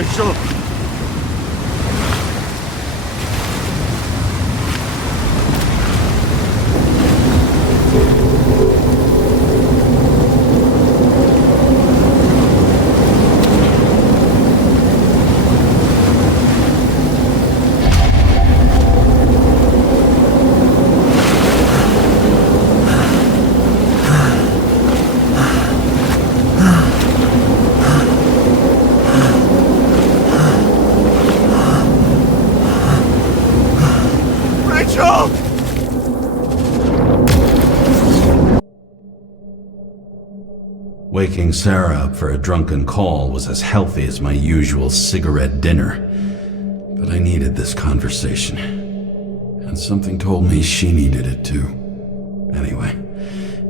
Rachel? Waking Sarah up for a drunken call was as healthy as my usual cigarette dinner. But I needed this conversation. And something told me she needed it too. Anyway,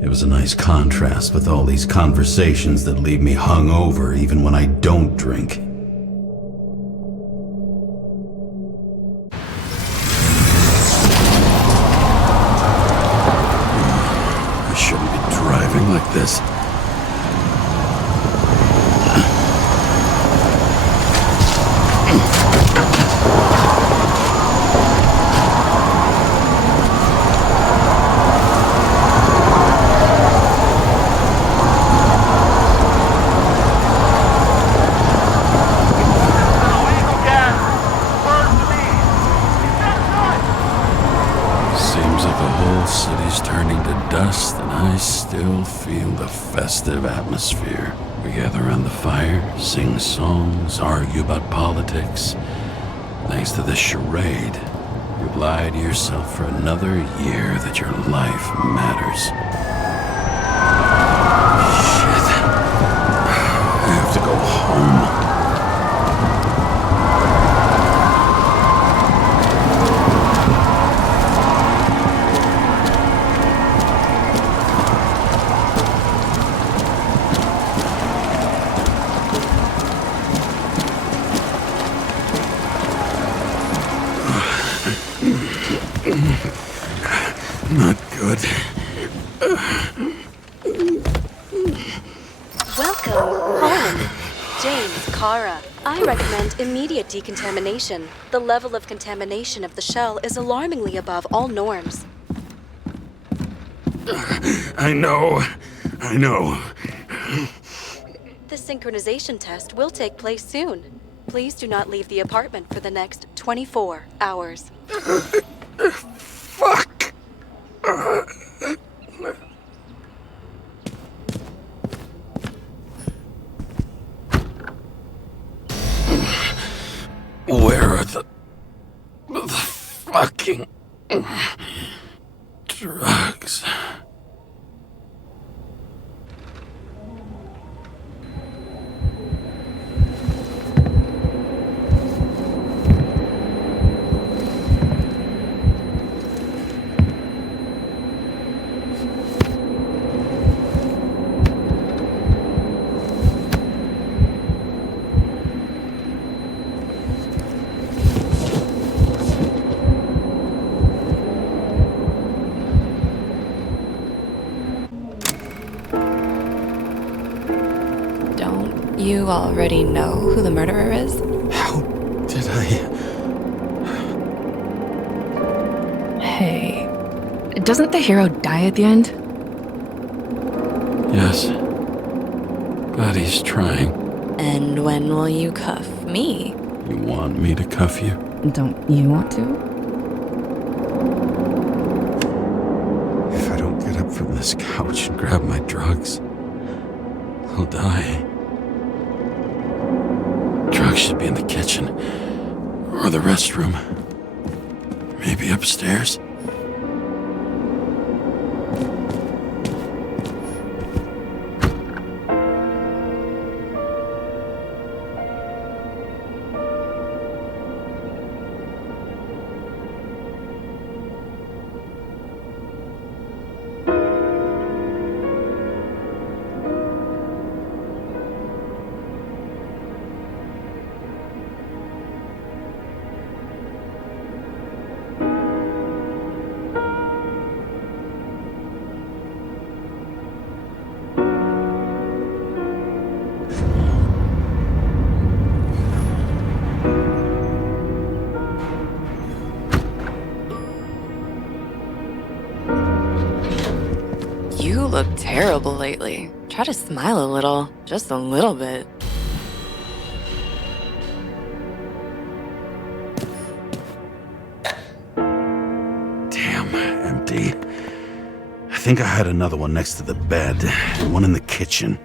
it was a nice contrast with all these conversations that leave me hungover even when I don't drink. I shouldn't be driving like this. I still feel the festive atmosphere. We gather around the fire, sing songs, argue about politics. Thanks to this charade, you've lied to yourself for another year that your life matters. Shit. I have to go home. Not good. Welcome home. James, Kara. I recommend immediate decontamination. The level of contamination of the shell is alarmingly above all norms. I know. The synchronization test will take place soon. Please do not leave the apartment for the next 24 hours. Fuck! Where are the fucking drugs? You already know who the murderer is? How did I... Hey, doesn't the hero die at the end? Yes. But he's trying. And when will you cuff me? You want me to cuff you? Don't you want to? If I don't get up from this couch and grab my drugs, I'll die. Drugs should be in the kitchen. Or the restroom. Maybe upstairs. terrible lately. Try to smile a little, just a little bit. Damn, empty. I think I had another one next to the bed, and one in the kitchen.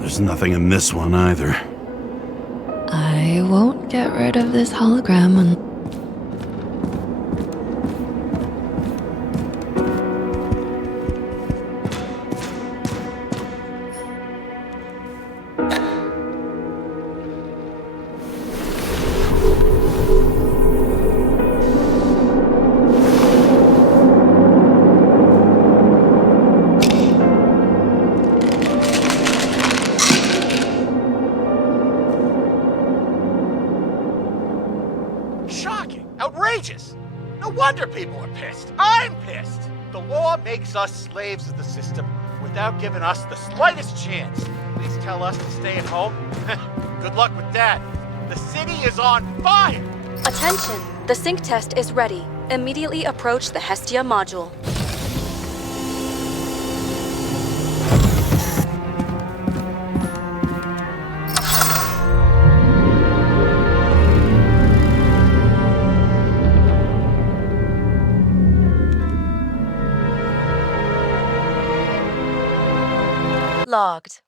There's nothing in this one either. I won't get rid of this hologram Outrageous! No wonder people are pissed. I'm pissed! The law makes us slaves of the system without giving us the slightest chance. Please tell us to stay at home. Good luck with that. The city is on fire! Attention! The sync test is ready. Immediately approach the Hestia module. Logged.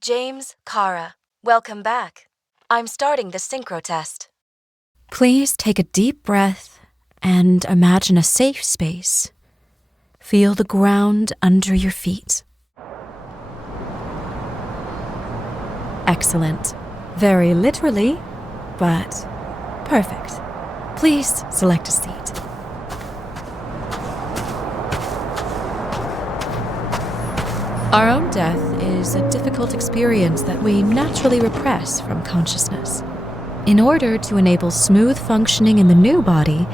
James, Kara, welcome back. I'm starting the synchro test. Please take a deep breath and imagine a safe space. Feel the ground under your feet. Excellent. Very literally, but perfect. Please select a seat. Our own death is a difficult experience that we naturally repress from consciousness. In order to enable smooth functioning in the new body,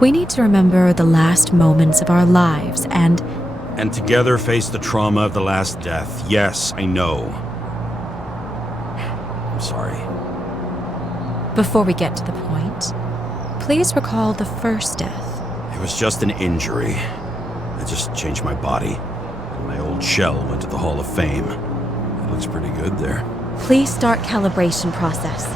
we need to remember the last moments of our lives and together face the trauma of the last death. Yes, I know. I'm sorry. Before we get to the point, please recall the first death. It was just an injury. I just changed my body. My old shell went to the Hall of Fame. It looks pretty good there. Please start calibration process.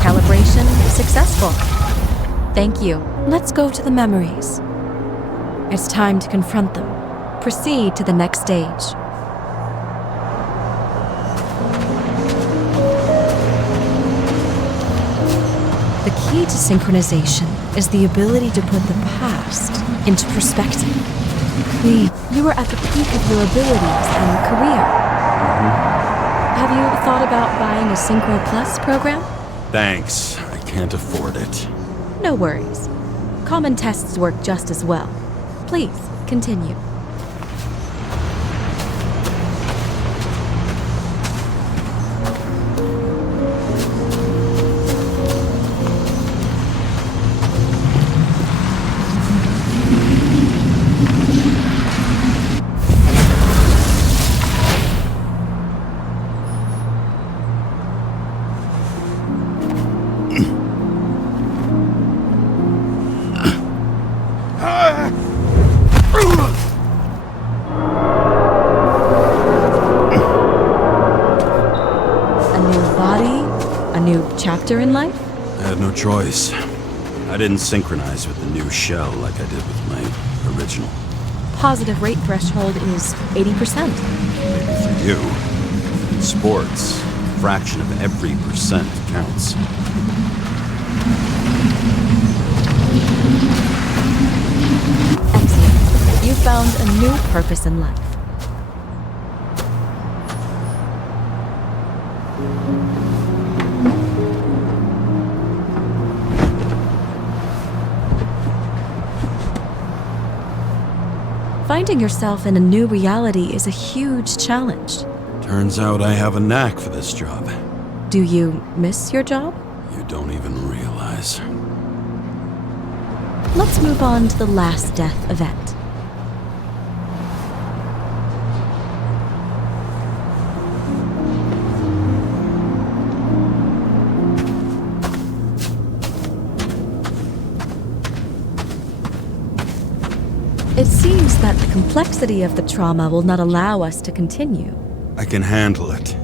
Calibration successful. Thank you. Let's go to the memories. It's time to confront them. Proceed to the next stage. The key to synchronization is the ability to put the past into perspective. Please, you are at the peak of your abilities and career. Have you thought about buying a Synchro Plus program? Thanks. I can't afford it. No worries. Common tests work just as well. Please, continue. Chapter in life? I had no choice. I didn't synchronize with the new shell like I did with my original. Positive rate threshold is 80%. Maybe for you. In sports, a fraction of every percent counts. Excellent. You found a new purpose in life. Finding yourself in a new reality is a huge challenge. Turns out I have a knack for this job. Do you miss your job? You don't even realize. Let's move on to the last death event. It seems that the complexity of the trauma will not allow us to continue. I can handle it.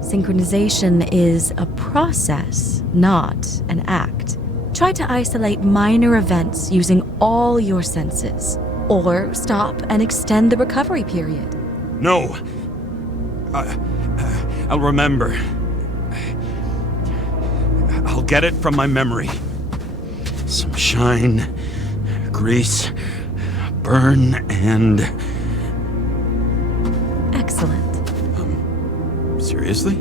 Synchronization is a process, not an act. Try to isolate minor events using all your senses, or stop and extend the recovery period. No! I'll remember. I'll get it from my memory. Some shine, grease, burn, and... Excellent. Seriously?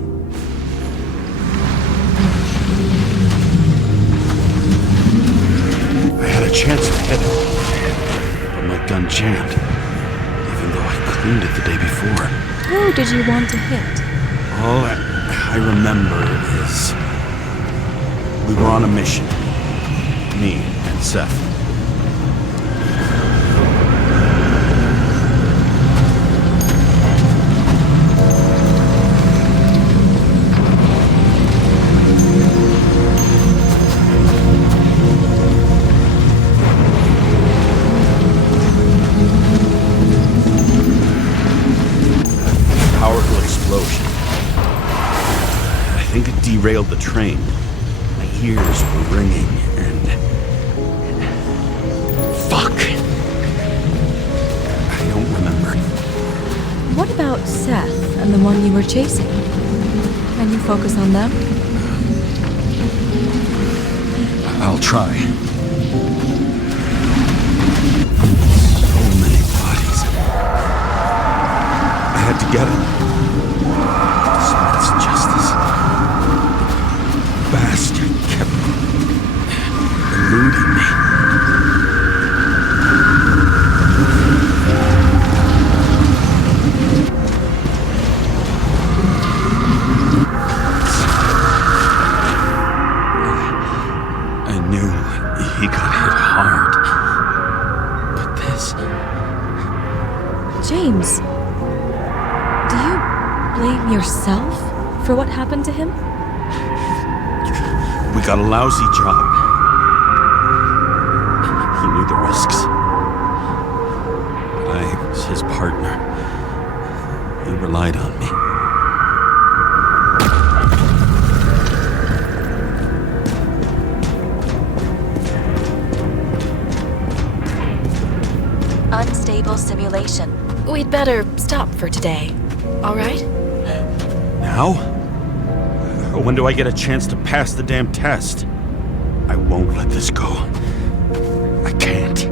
I had a chance to hit it, but my gun jammed, even though I cleaned it the day before. Who did you want to hit? All I remember is we were on a mission. Me and Seth. Derailed the train. My ears were ringing and... Fuck! I don't remember. What about Seth and the one you were chasing? Can you focus on them? I'll try. So many bodies. I had to get him. Despite injustice. Bastard kept eluding me. I knew he got hit hard. But this... James, do you blame yourself for what happened to him? We got a lousy job. He knew the risks. But I was his partner. He relied on me. Unstable simulation. We'd better stop for today, all right? Now? When do I get a chance to pass the damn test? I won't let this go. I can't.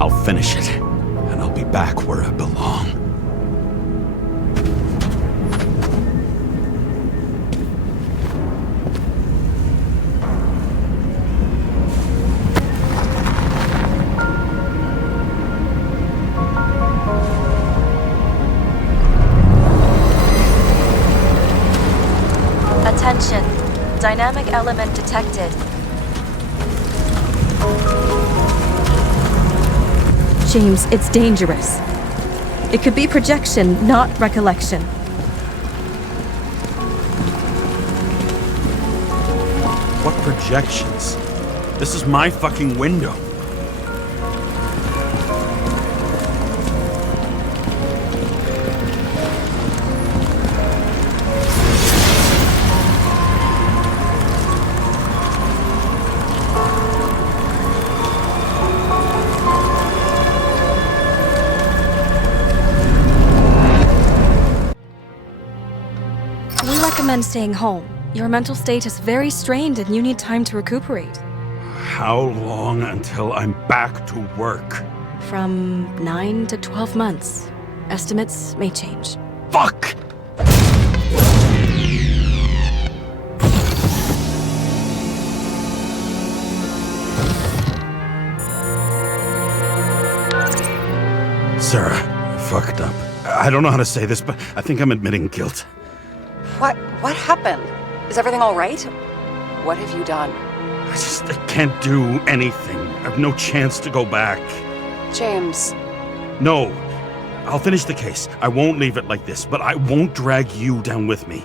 I'll finish it, and I'll be back where I belong. Attention. Dynamic element detected. James, it's dangerous. It could be projection, not recollection. What projections? This is my fucking window. Recommend staying home. Your mental state is very strained and you need time to recuperate. How long until I'm back to work? From 9 to 12 months. Estimates may change. Fuck! Sarah, I fucked up. I don't know how to say this, but I think I'm admitting guilt. What happened? Is everything all right? What have you done? I can't do anything. I have no chance to go back. James. No. I'll finish the case. I won't leave it like this, but I won't drag you down with me.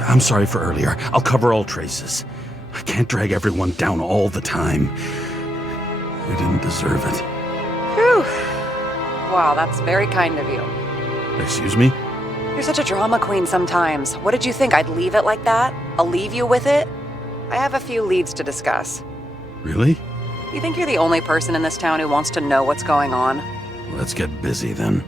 I'm sorry for earlier. I'll cover all traces. I can't drag everyone down all the time. I didn't deserve it. Whew. Wow, that's very kind of you. Excuse me? You're such a drama queen sometimes. What did you think, I'd leave it like that? I'll leave you with it? I have a few leads to discuss. Really? You think you're the only person in this town who wants to know what's going on? Let's get busy then.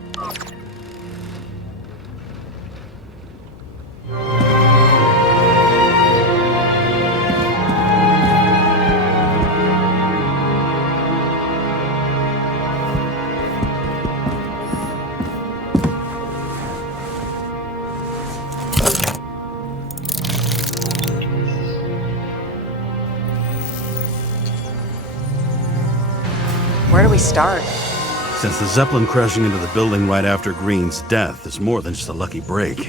Where do we start? Since the Zeppelin crashing into the building right after Green's death is more than just a lucky break.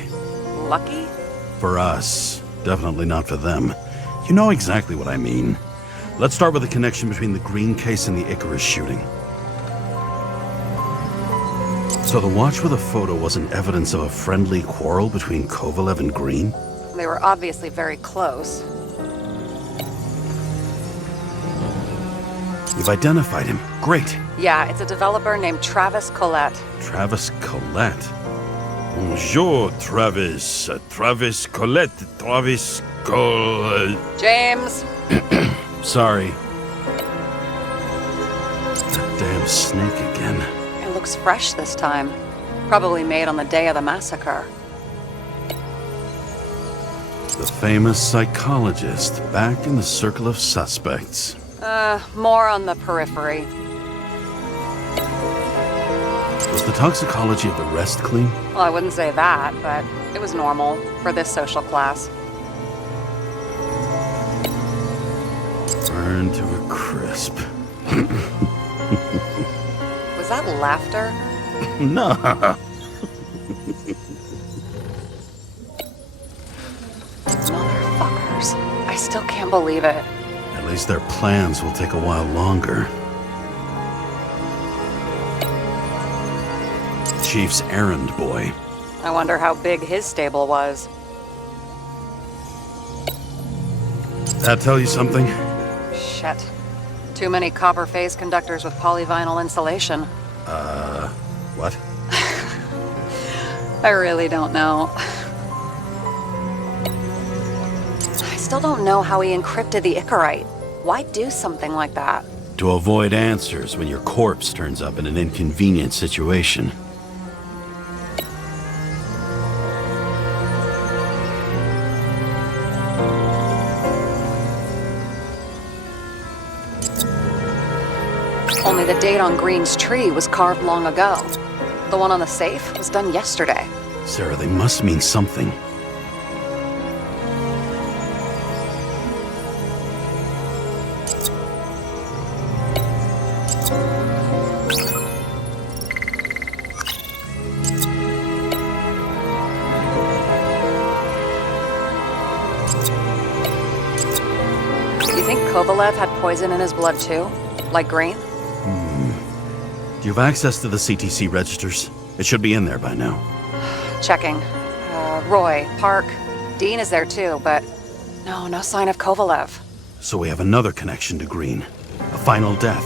Lucky? For us. Definitely not for them. You know exactly what I mean. Let's start with the connection between the Green case and the Icarus shooting. So the watch with a photo wasn't evidence of a friendly quarrel between Kovalev and Green? They were obviously very close. You've identified him. Great. Yeah, it's a developer named Travis Collette. Travis Collette. Bonjour, Travis. Travis Collette. Travis Collette. James! Sorry. That damn snake again. It looks fresh this time. Probably made on the day of the massacre. The famous psychologist, back in the circle of suspects. More on the periphery. Was the toxicology of the rest clean? Well, I wouldn't say that, but it was normal for this social class. Burned to a crisp. Was that laughter? No. Motherfuckers. I still can't believe it. At least their plans will take a while longer. Chief's errand boy. I wonder how big his stable was. That tell you something? Shit. Too many copper phase conductors with polyvinyl insulation. What? I really don't know. I still don't know how he encrypted the Icarite. Why do something like that? To avoid answers when your corpse turns up in an inconvenient situation. Only the date on Green's tree was carved long ago. The one on the safe was done yesterday. Sarah, they must mean something. Do you think Kovalev had poison in his blood too? Like Green? Do you have access to the CTC registers? It should be in there by now. Checking. Roy, Park, Dean is there too, but no sign of Kovalev. So we have another connection to Green. A final death.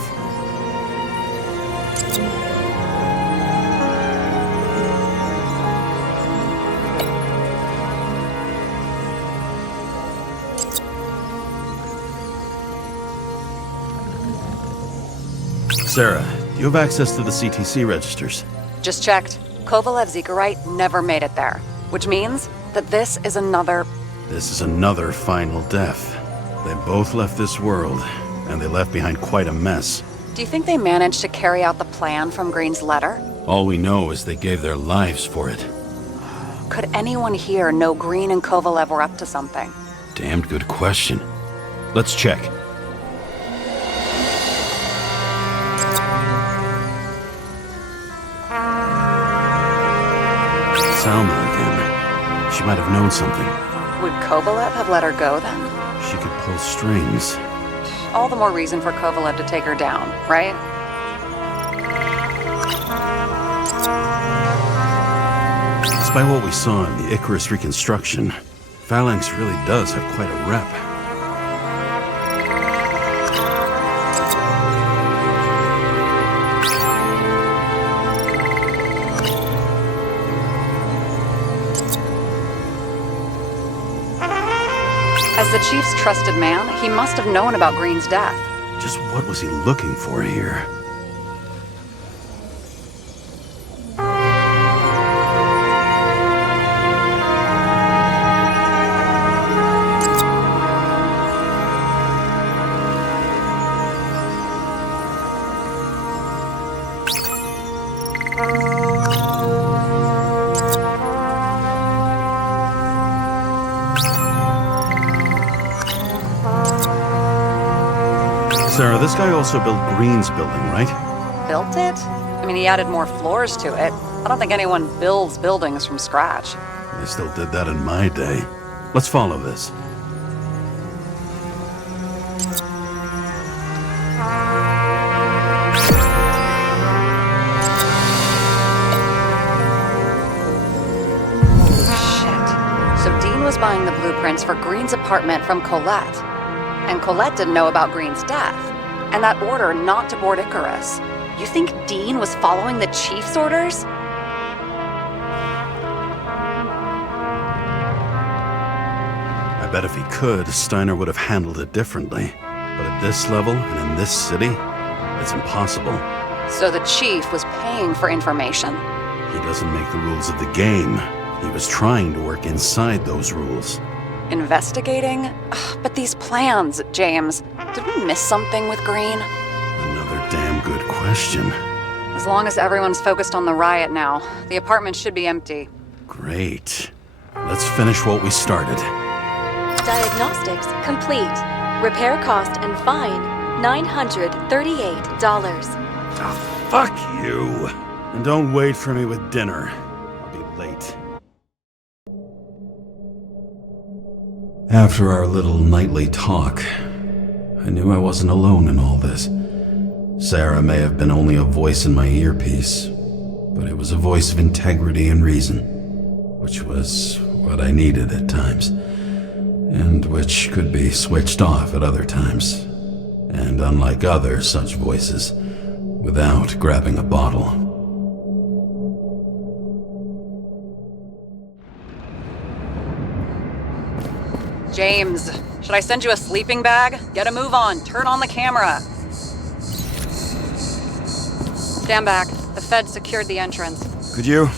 Sarah, do you have access to the CTC registers? Just checked. Kovalev's Icarite never made it there, which means that this is another... This is another final death. They both left this world, and they left behind quite a mess. Do you think they managed to carry out the plan from Green's letter? All we know is they gave their lives for it. Could anyone here know Green and Kovalev were up to something? Damned good question. Let's check. Salma again. She might have known something. Would Kovalev have let her go then? She could pull strings. All the more reason for Kovalev to take her down, right? Despite what we saw in the Icarus reconstruction, Phalanx really does have quite a rep. As the Chief's trusted man, he must have known about Green's death. Just what was he looking for here? Sarah, this guy also built Green's building, right? Built it? I mean, he added more floors to it. I don't think anyone builds buildings from scratch. They still did that in my day. Let's follow this. Shit. So Dean was buying the blueprints for Green's apartment from Colette. And Colette didn't know about Green's death. And that order not to board Icarus. You think Dean was following the Chief's orders? I bet if he could, Steiner would have handled it differently. But at this level and in this city, it's impossible. So the Chief was paying for information. He doesn't make the rules of the game. He was trying to work inside those rules. Investigating? Ugh, but these plans, James. Did we miss something with Green? Another damn good question. As long as everyone's focused on the riot now, the apartment should be empty. Great. Let's finish what we started. Diagnostics complete. Repair cost and fine $938. Oh, fuck you. And don't wait for me with dinner. I'll be late. After our little nightly talk, I knew I wasn't alone in all this. Sarah may have been only a voice in my earpiece, but it was a voice of integrity and reason, which was what I needed at times, and which could be switched off at other times, and unlike other such voices, without grabbing a bottle. James, should I send you a sleeping bag? Get a move on. Turn on the camera. Stand back. The Fed secured the entrance. Could you?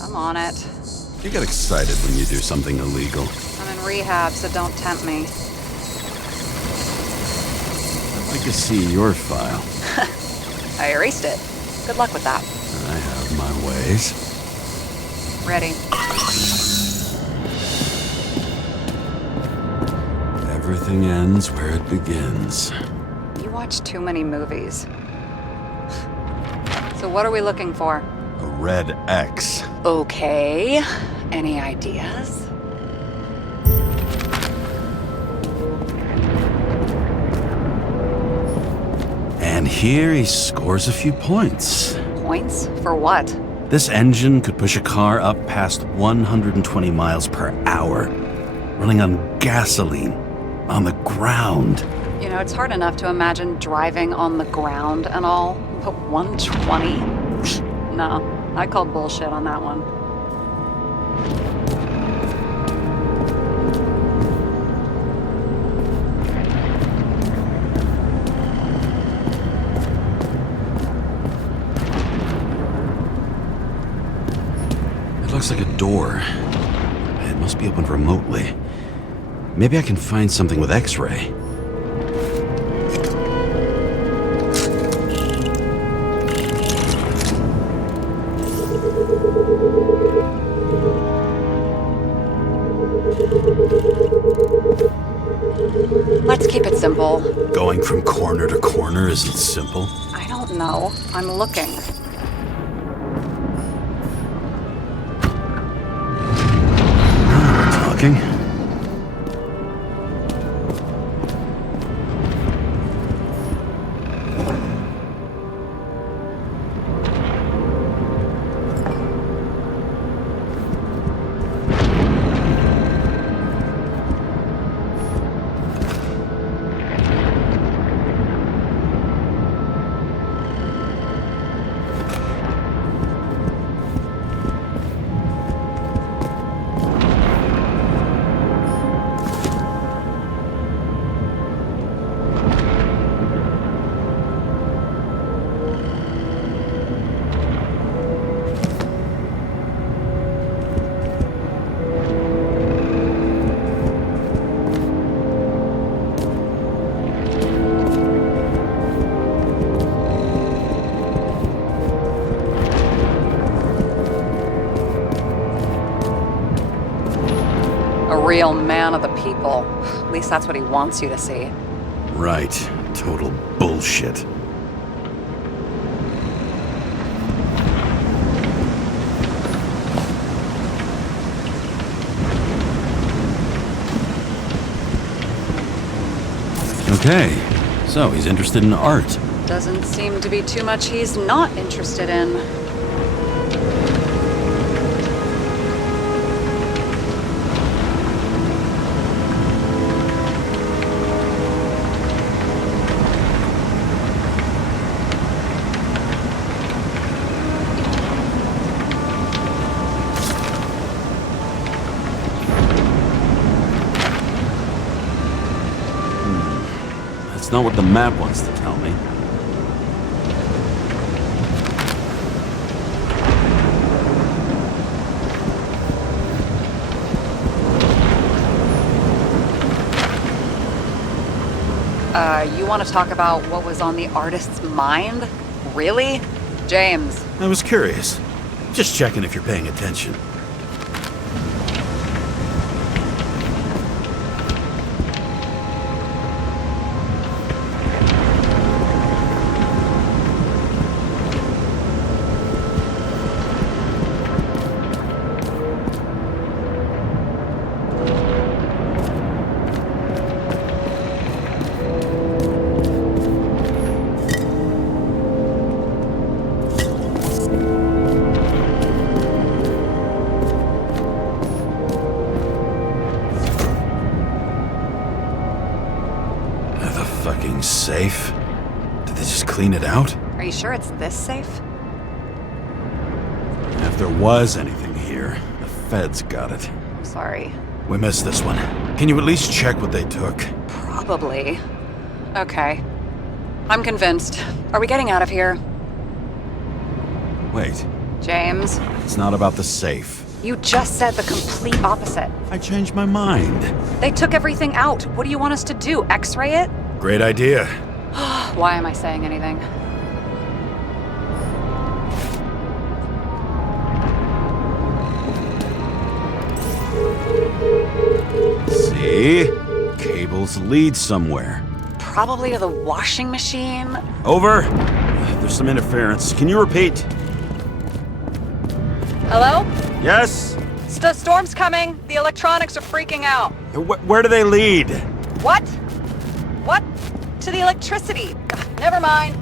I'm on it. You get excited when you do something illegal. I'm in rehab, so don't tempt me. I'd like to see your file. I erased it. Good luck with that. I have my ways. Ready. Everything ends where it begins. You watch too many movies. So what are we looking for? A red X. Okay. Any ideas? And here he scores a few points. Points? For what? This engine could push a car up past 120 miles per hour, running on gasoline, on the ground. You know, it's hard enough to imagine driving on the ground and all, but 120? No, I call bullshit on that one. It looks like a door. It must be opened remotely. Maybe I can find something with X-ray. Let's keep it simple. Going from corner to corner isn't simple. I don't know. I'm looking. looking? A real man of the people. At least that's what he wants you to see. Right. Total bullshit. Okay, so he's interested in art. Doesn't seem to be too much he's not interested in. That's not what the map wants to tell me. You want to talk about what was on the artist's mind? Really? James. I was curious. Just checking if you're paying attention. Fucking safe? Did they just clean it out? Are you sure it's this safe? If there was anything here, the feds got it. I'm sorry. We missed this one. Can you at least check what they took? Probably. Okay. I'm convinced. Are we getting out of here? Wait, James, it's not about the safe. you just said the complete opposite. I changed my mind. They took everything out. What do you want us to do? X-ray it? Great idea. Why am I saying anything? See? Cables lead somewhere. Probably to the washing machine. Over. There's some interference. Can you repeat? Hello? Yes? The storm's coming. The electronics are freaking out. Where do they lead? What? What? To the electricity. Ugh, never mind.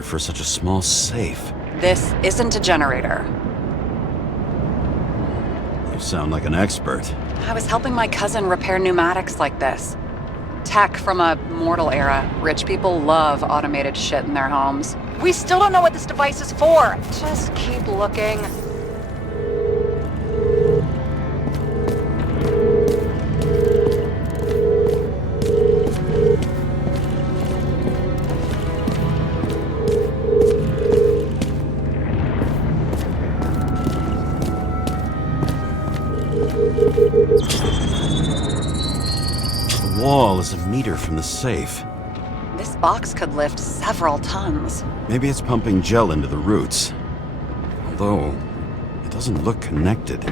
procedure for such a small safe? This isn't a generator. You sound like an expert. I was helping my cousin repair pneumatics like this. Tech from a mortal era. Rich people love automated shit in their homes. We still don't know what this device is for. Just keep looking. The wall is a meter from the safe. This box could lift several tons. Maybe it's pumping gel into the roots. Although, it doesn't look connected.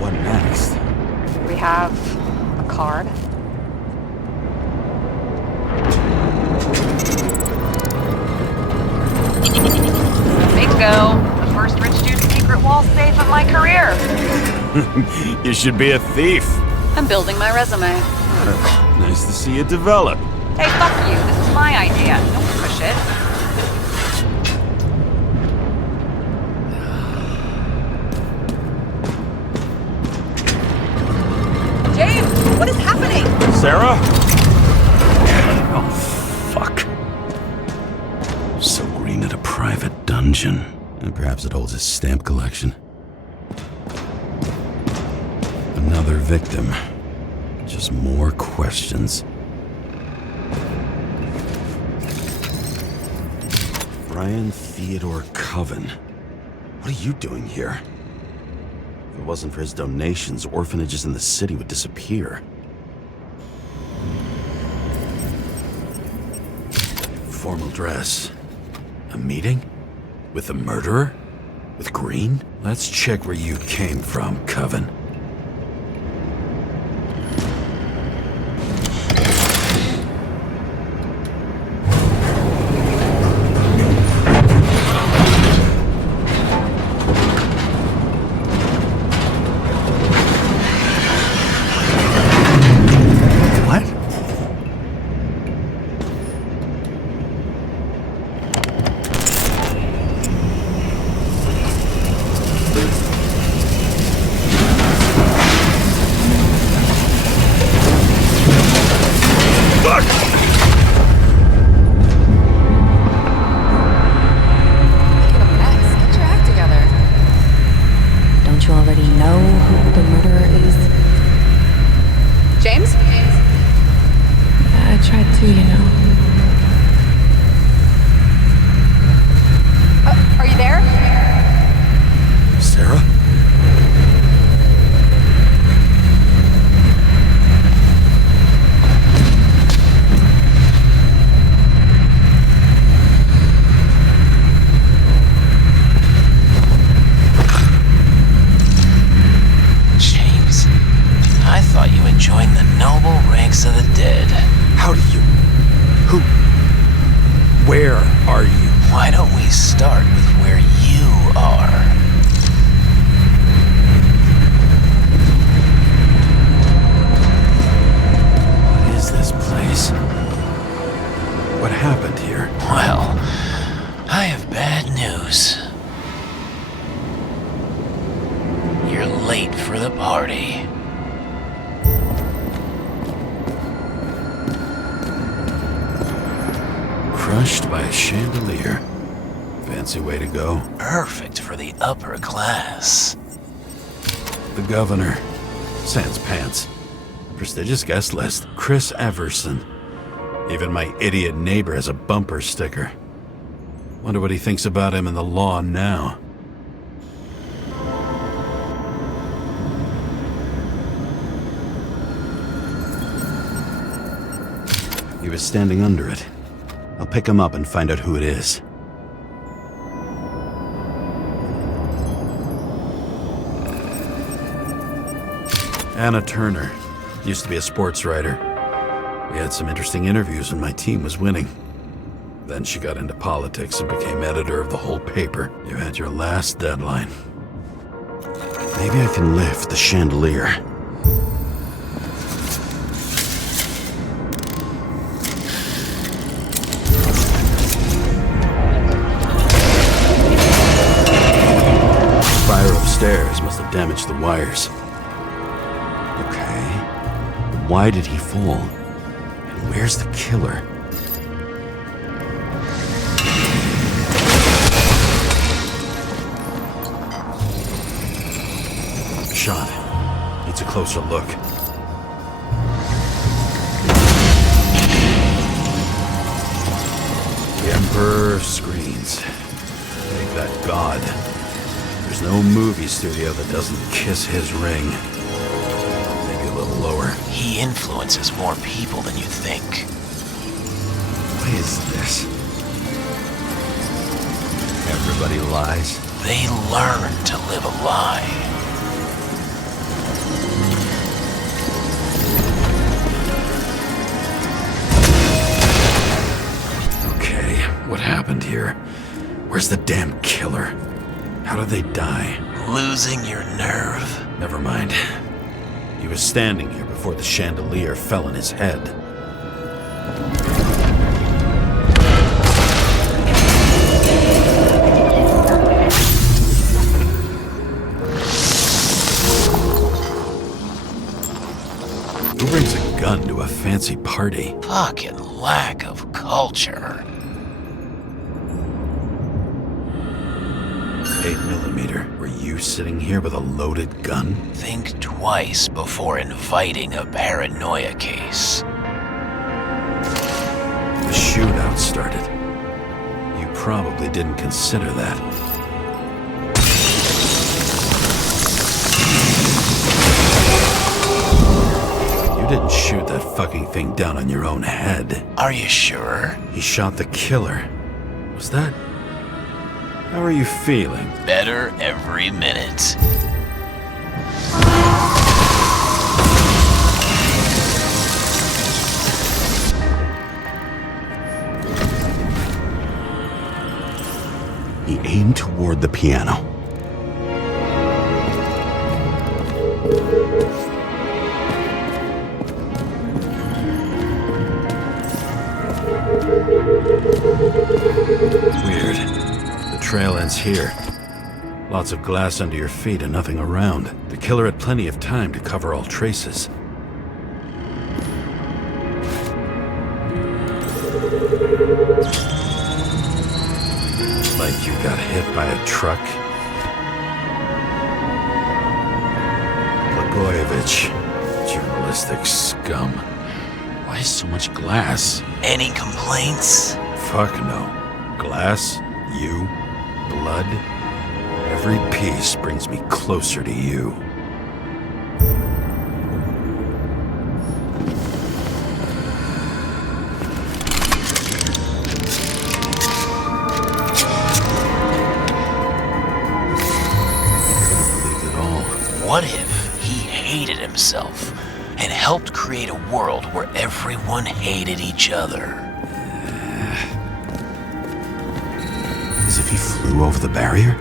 What next? We have a card. Bingo! The first rich dude's secret wall safe of my career. You should be a thief. I'm building my resume. Nice to see it develop. Hey, fuck you. This is my idea. Don't push it. James, what is happening? Sarah? Oh, fuck. So Green at a private dungeon. And perhaps it holds his stamp collection. Another victim. Just more questions. Brian Theodore Coven. What are you doing here? If it wasn't for his donations, orphanages in the city would disappear. Formal dress. A meeting? With the murderer? With Green? Let's check where you came from, Coven. Crushed by a chandelier. Fancy way to go. Perfect for the upper class. The governor. Sans pants. Prestigious guest list. Chris Everson. Even my idiot neighbor has a bumper sticker. Wonder what he thinks about him in the law now. He was standing under it. I'll pick him up and find out who it is. Anna Turner. Used to be a sports writer. We had some interesting interviews when my team was winning. Then she got into politics and became editor of the whole paper. You had your last deadline. Maybe I can lift the chandelier. Fire upstairs must have damaged the wires. Okay. Why did he fall? And where's the killer? Shot. Needs a closer look. The Emperor of Screens. Make that God. There's no movie studio that doesn't kiss his ring. Maybe a little lower. He influences more people than you think. What is this? Everybody lies. They learn to live a lie. Okay, what happened here? Where's the damn killer? How did they die? Losing your nerve? Never mind. He was standing here before the chandelier fell on his head. Who brings a gun to a fancy party? Fucking lack of culture. 8mm. Were you sitting here with a loaded gun? Think twice before inviting a paranoia case. The shootout started. You probably didn't consider that. You didn't shoot that fucking thing down on your own head. Are you sure? He shot the killer. Was that... How are you feeling? Better every minute. He aimed toward the piano. Weird. The trail ends here. Lots of glass under your feet and nothing around. The killer had plenty of time to cover all traces. Like you got hit by a truck. Blagojevich, journalistic scum. Why so much glass? Any complaints? Fuck no. Glass, you, blood. Every piece brings me closer to you. What if he hated himself and helped create a world where everyone hated each other? As if he flew over the barrier?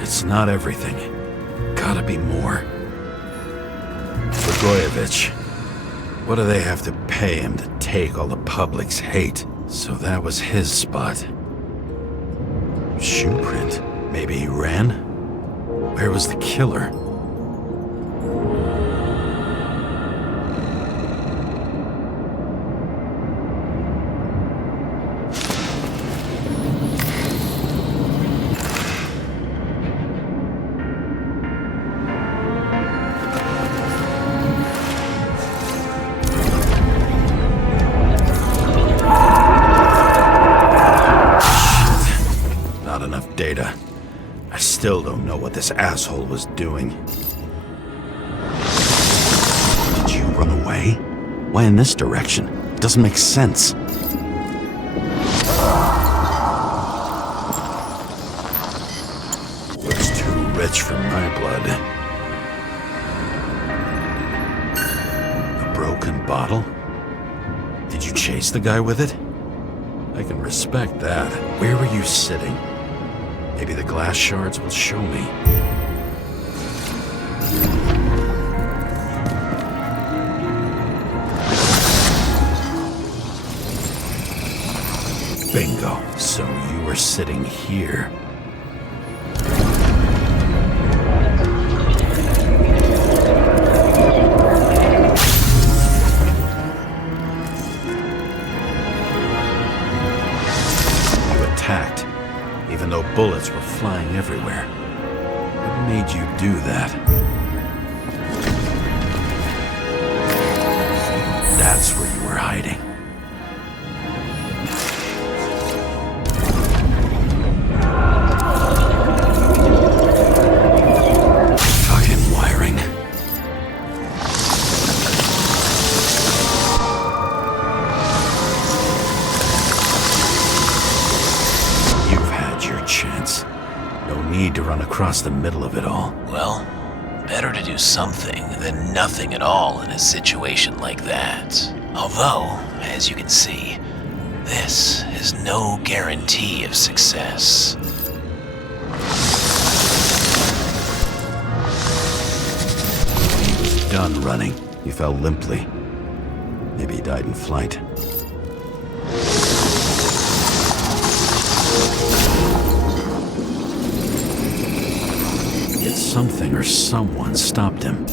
It's not everything. Gotta be more. Blagojevich. What do they have to pay him to take all the public's hate? So that was his spot. Shoe print. Maybe he ran? Where was the killer? Shit. Not enough data. I still don't know what this asshole was doing. Did you run away? Why in this direction? It doesn't make sense. Looks too rich for my blood. A broken bottle? Did you chase the guy with it? I can respect that. Where were you sitting? Maybe the glass shards will show me. Bingo. So you were sitting here. You attacked, even though bullets were flying everywhere. What made you do that? That's where you were hiding. Fucking wiring. You've had your chance. No need to run across the middle of it all. Well, better to do something than nothing at all in a situation like that. Although, as you can see, this is no guarantee of success. He was done running. He fell limply. Maybe he died in flight. Yet something or someone stopped him.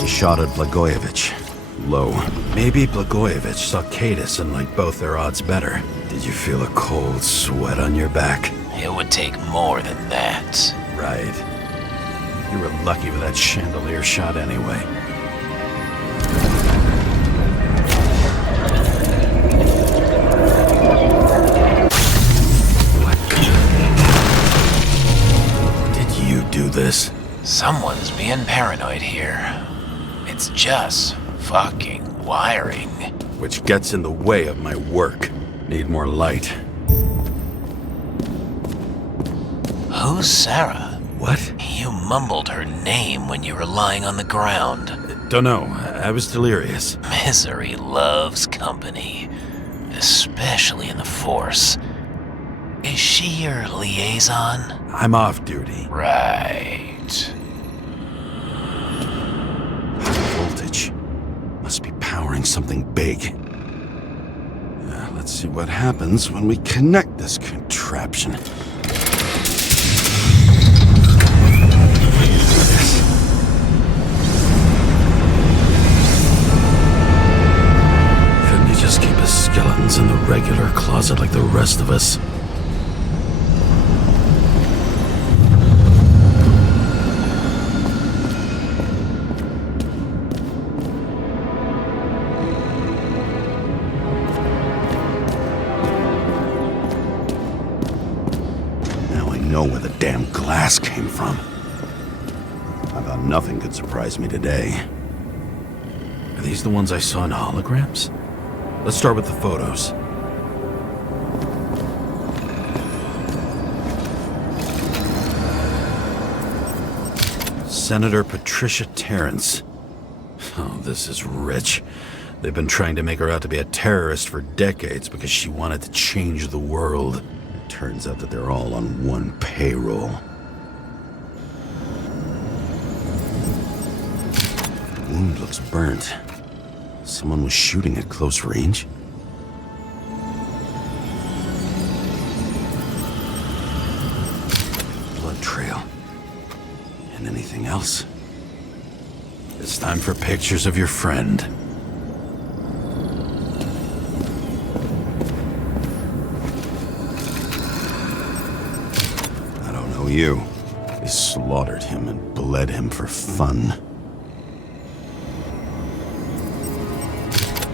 He shot at Blagojevich. Low. Maybe Blagojevich saw Kadis and liked both their odds better. Did you feel a cold sweat on your back? It would take more than that. Right. You were lucky with that chandelier shot anyway. What? Did you do this? Someone's being paranoid here. It's just fucking wiring. Which gets in the way of my work. Need more light. Who's Sarah? What? You mumbled her name when you were lying on the ground. Don't know. I was delirious. Misery loves company, especially in the Force. Is she your liaison? I'm off duty. Right. Voltage. Must be powering something big. Let's see what happens when we connect this contraption. Couldn't he just keep his skeletons in the regular closet like the rest of us? Know where the damn glass came from. I thought nothing could surprise me today. Are these the ones I saw in holograms? Let's start with the photos. Senator Patricia Terrence. Oh, this is rich. They've been trying to make her out to be a terrorist for decades because she wanted to change the world. Turns out that they're all on one payroll. Wound looks burnt. Someone was shooting at close range. Blood trail. And anything else? It's time for pictures of your friend. You. They slaughtered him and bled him for fun.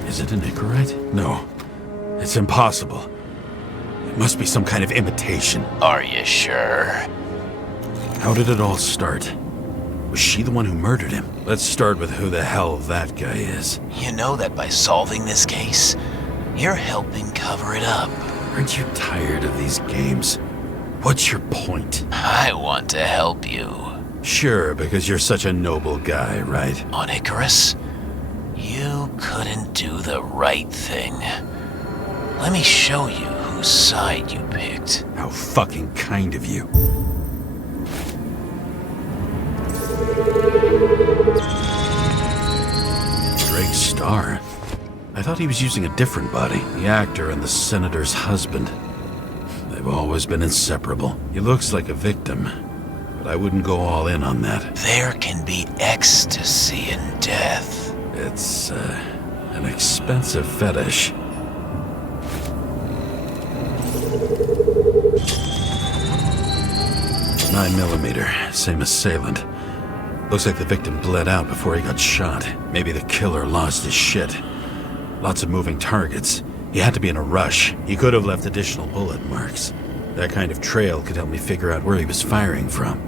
Is it an Icarite? No. It's impossible. It must be some kind of imitation. Are you sure? How did it all start? Was she the one who murdered him? Let's start with who the hell that guy is. You know that by solving this case, you're helping cover it up. Aren't you tired of these games? What's your point? I want to help you. Sure, because you're such a noble guy, right? On Icarus, You couldn't do the right thing. Let me show you whose side you picked. How fucking kind of you. Drake Starr? I thought he was using a different body. The actor and the senator's husband. They've always been inseparable. He looks like a victim, but I wouldn't go all in on that. There can be ecstasy in death. It's, an expensive fetish. .9mm, same assailant. Looks like the victim bled out before he got shot. Maybe the killer lost his shit. Lots of moving targets. He had to be in a rush. He could have left additional bullet marks. That kind of trail could help me figure out where he was firing from.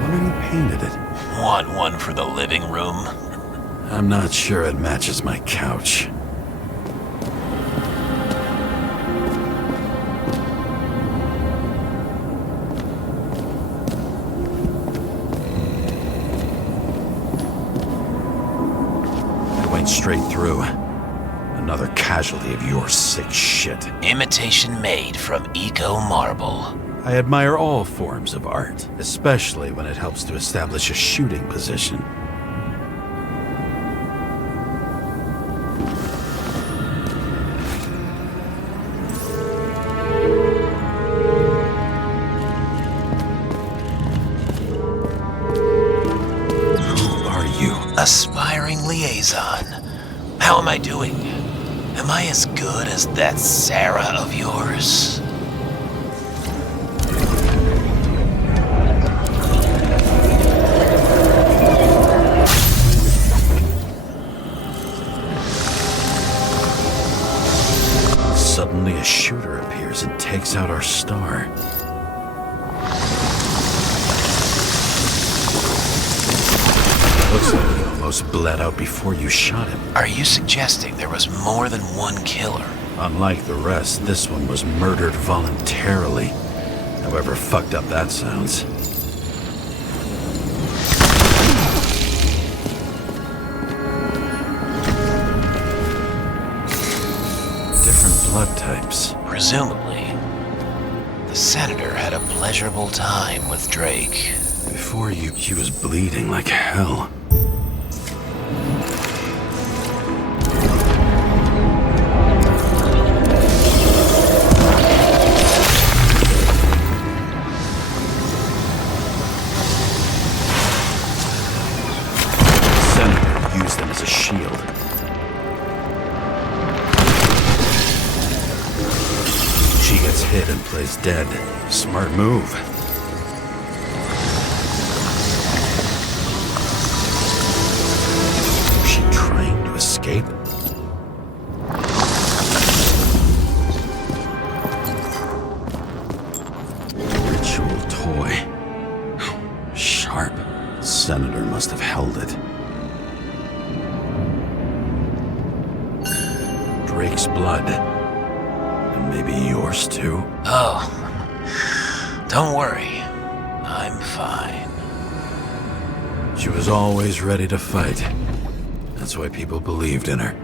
Wonder who painted it? Want one for the living room? I'm not sure it matches my couch. Straight through. Another casualty of your sick shit. Imitation made from eco marble. I admire all forms of art, especially when it helps to establish a shooting position. Who are you? Aspiring liaison. How am I doing? Am I as good as that Sarah of yours? Suddenly a shooter appears and takes out our star. Looks like he almost bled out before you shot him. Are you suggesting there was more than one killer? Unlike the rest, this one was murdered voluntarily. However fucked up that sounds. Different blood types. Presumably, the senator had a pleasurable time with Drake. Before you, he was bleeding like hell. Used them as a shield. She gets hit and plays dead. Smart move. Was she trying to escape? Ritual toy. Sharp. Senator must have held it. Drake's blood. And maybe yours too? Oh, don't worry. I'm fine. She was always ready to fight. That's why people believed in her.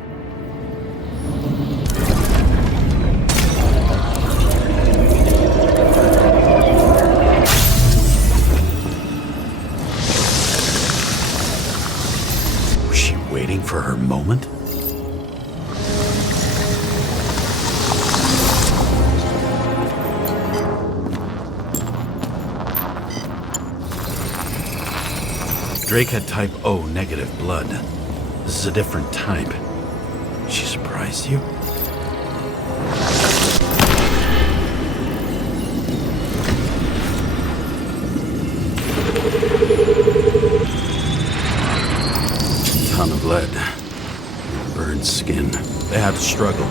Was she waiting for her moment? Drake had type O negative blood. This is a different type. She surprised you? Ton of lead. Burned skin. They had to struggle,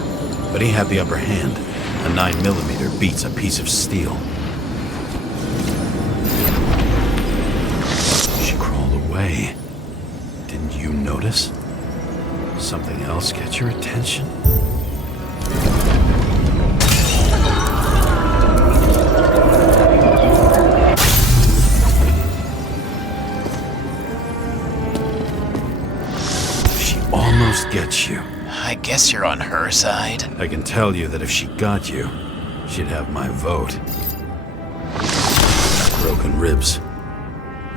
but he had the upper hand. A 9mm beats a piece of steel. Didn't you notice? Something else get your attention? almost get you. I guess you're on her side. I can tell you that if she got you, she'd have my vote. Broken ribs.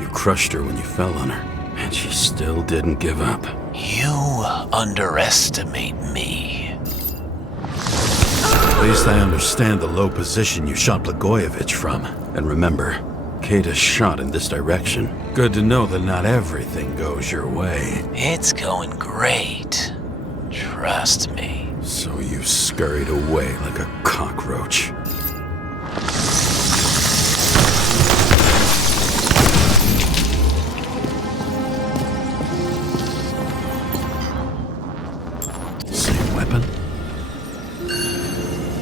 You crushed her when you fell on her, and she still didn't give up. You underestimate me. At least I understand the low position you shot Blagojevich from. And remember, Kata shot in this direction. Good to know that not everything goes your way. It's going great. Trust me. So you scurried away like a cockroach. Same weapon?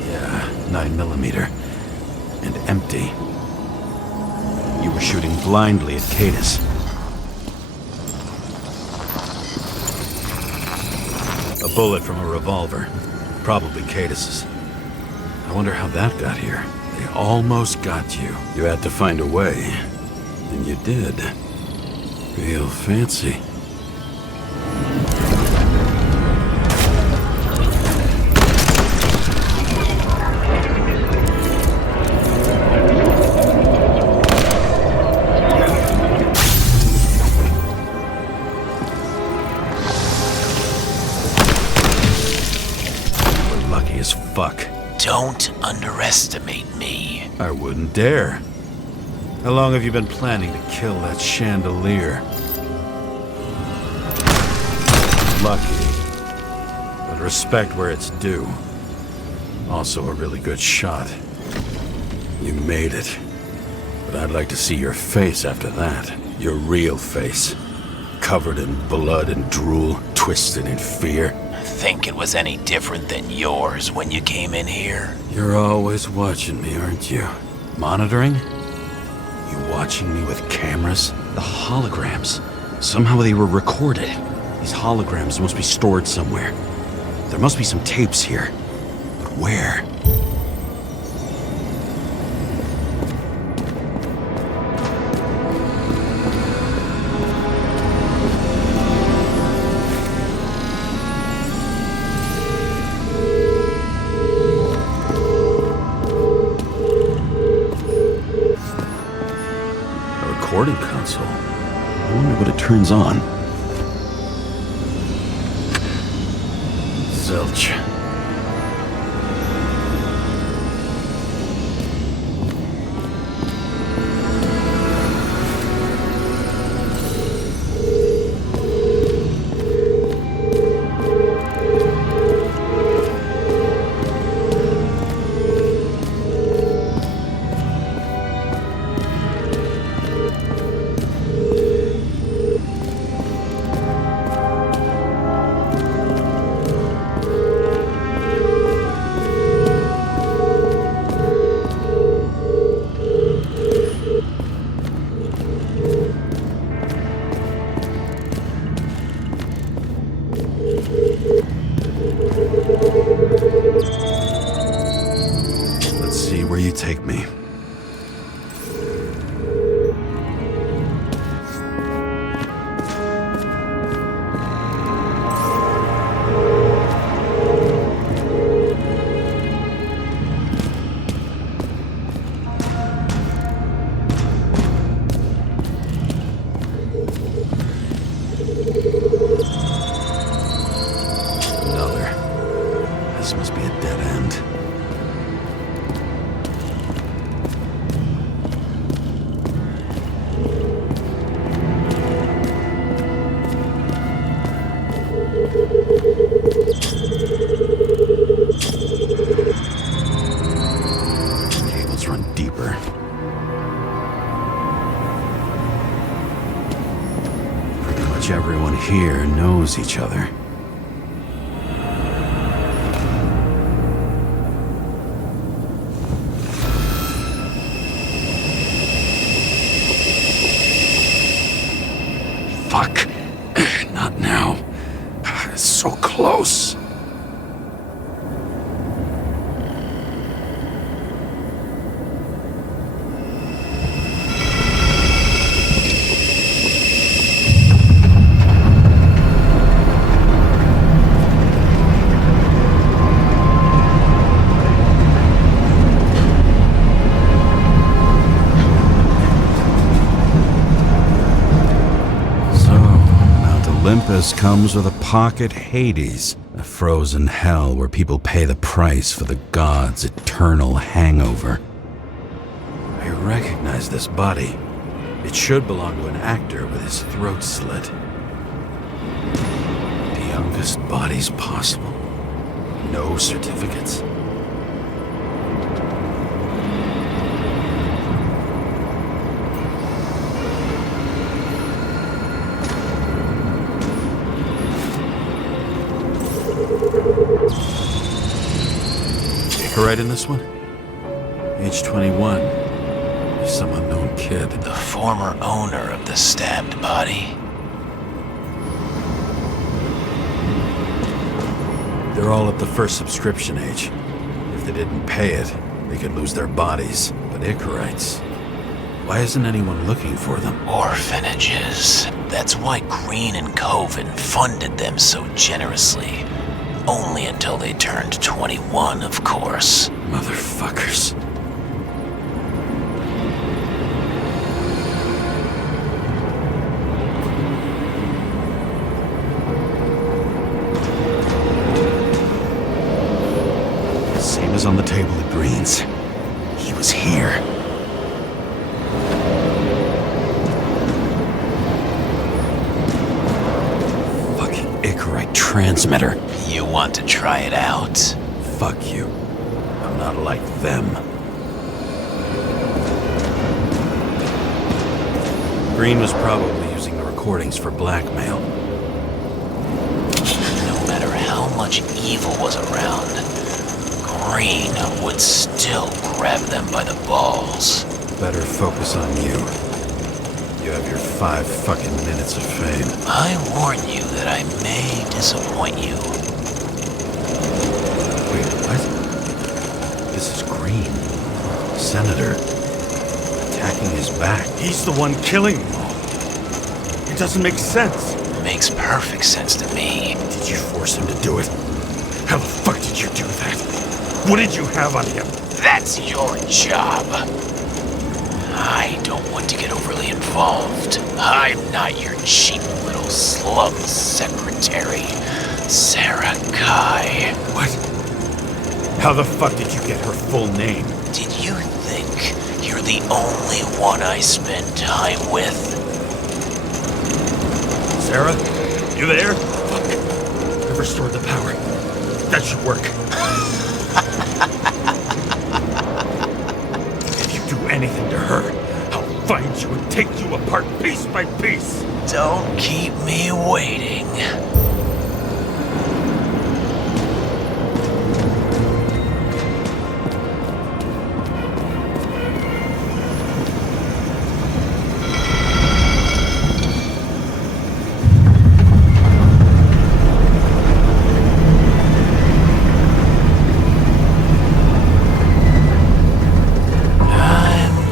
Yeah, 9mm. And empty. You were shooting blindly at Cadis. A bullet from a revolver. Probably Cadis's. I wonder how that got here. They almost got you. You had to find a way. And you did. Real fancy. Fuck. Don't underestimate me. I wouldn't dare. How long have you been planning to kill that chandelier? Lucky. But respect where it's due. Also a really good shot. You made it. But I'd like to see your face after that. Your real face. Covered in blood and drool, twisted in fear. Think it was any different than yours when you came in here? You're always watching me, aren't you? Monitoring? You watching me with cameras? The holograms. Somehow they were recorded. These holograms must be stored somewhere. There must be some tapes here. But where? Recording console. I wonder what it turns on. Zilch. Let's see where you take me. This must be a dead end. Cables run deeper. Pretty much everyone here knows each other. Fuck. Not now. It's so close. Olympus comes with a pocket Hades, a frozen hell where people pay the price for the god's eternal hangover. I recognize this body. It should belong to an actor with his throat slit. The youngest bodies possible. No certificates. Right in this one? Age 21. Some unknown kid. The former owner of the stabbed body. They're all at the first subscription age. If they didn't pay it, they could lose their bodies. But Icarites, why isn't anyone looking for them? Orphanages. That's why Green and Coven funded them so generously. Only until they turned 21, of course. Motherfuckers. Same as on the table at Green's. He was here. Fucking Icarite transmitter. You want to try it out? Fuck you. I'm not like them. Green was probably using the recordings for blackmail. No matter how much evil was around, Green would still grab them by the balls. Better focus on you. You have your 5 fucking minutes of fame. I warn you that I may disappoint you. Wait, what? This is Green. Senator. Attacking his back. He's the one killing them all. It doesn't make sense. Makes perfect sense to me. Did you force him to do it? How the fuck did you do that? What did you have on him? That's your job. I don't want to get overly involved. I'm not your cheap little slum secretary, Sarah Kai. What? How the fuck did you get her full name? Did you think you're the only one I spend time with? Sarah? You there? Fuck. I've restored the power. That should work. If you do anything to her, I'll find you and take you apart piece by piece. Don't keep me waiting.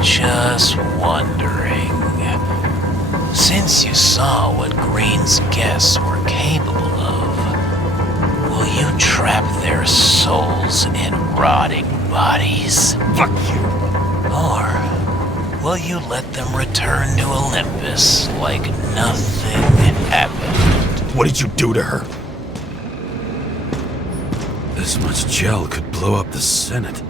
Just wondering, since you saw what Green's guests were capable of, will you trap their souls in rotting bodies? Fuck you! Or will you let them return to Olympus like nothing happened? What did you do to her? This much gel could blow up the Senate.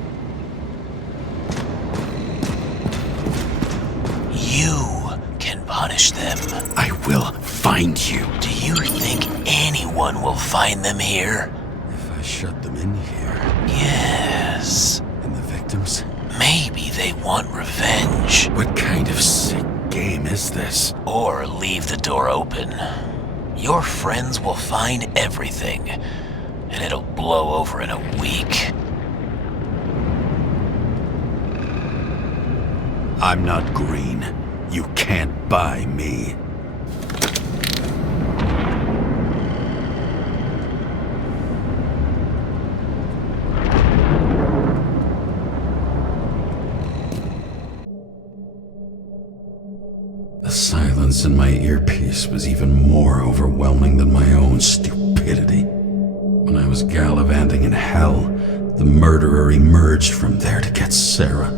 You can punish them. I will find you. Do you think anyone will find them here? If I shut them in here, Yes. and the victims? Maybe they want revenge. What kind of sick game is this? Or leave the door open. Your friends will find everything, and it'll blow over in a week. I'm not Green. You can't buy me. The silence in my earpiece was even more overwhelming than my own stupidity. When I was gallivanting in hell, the murderer emerged from there to get Sarah.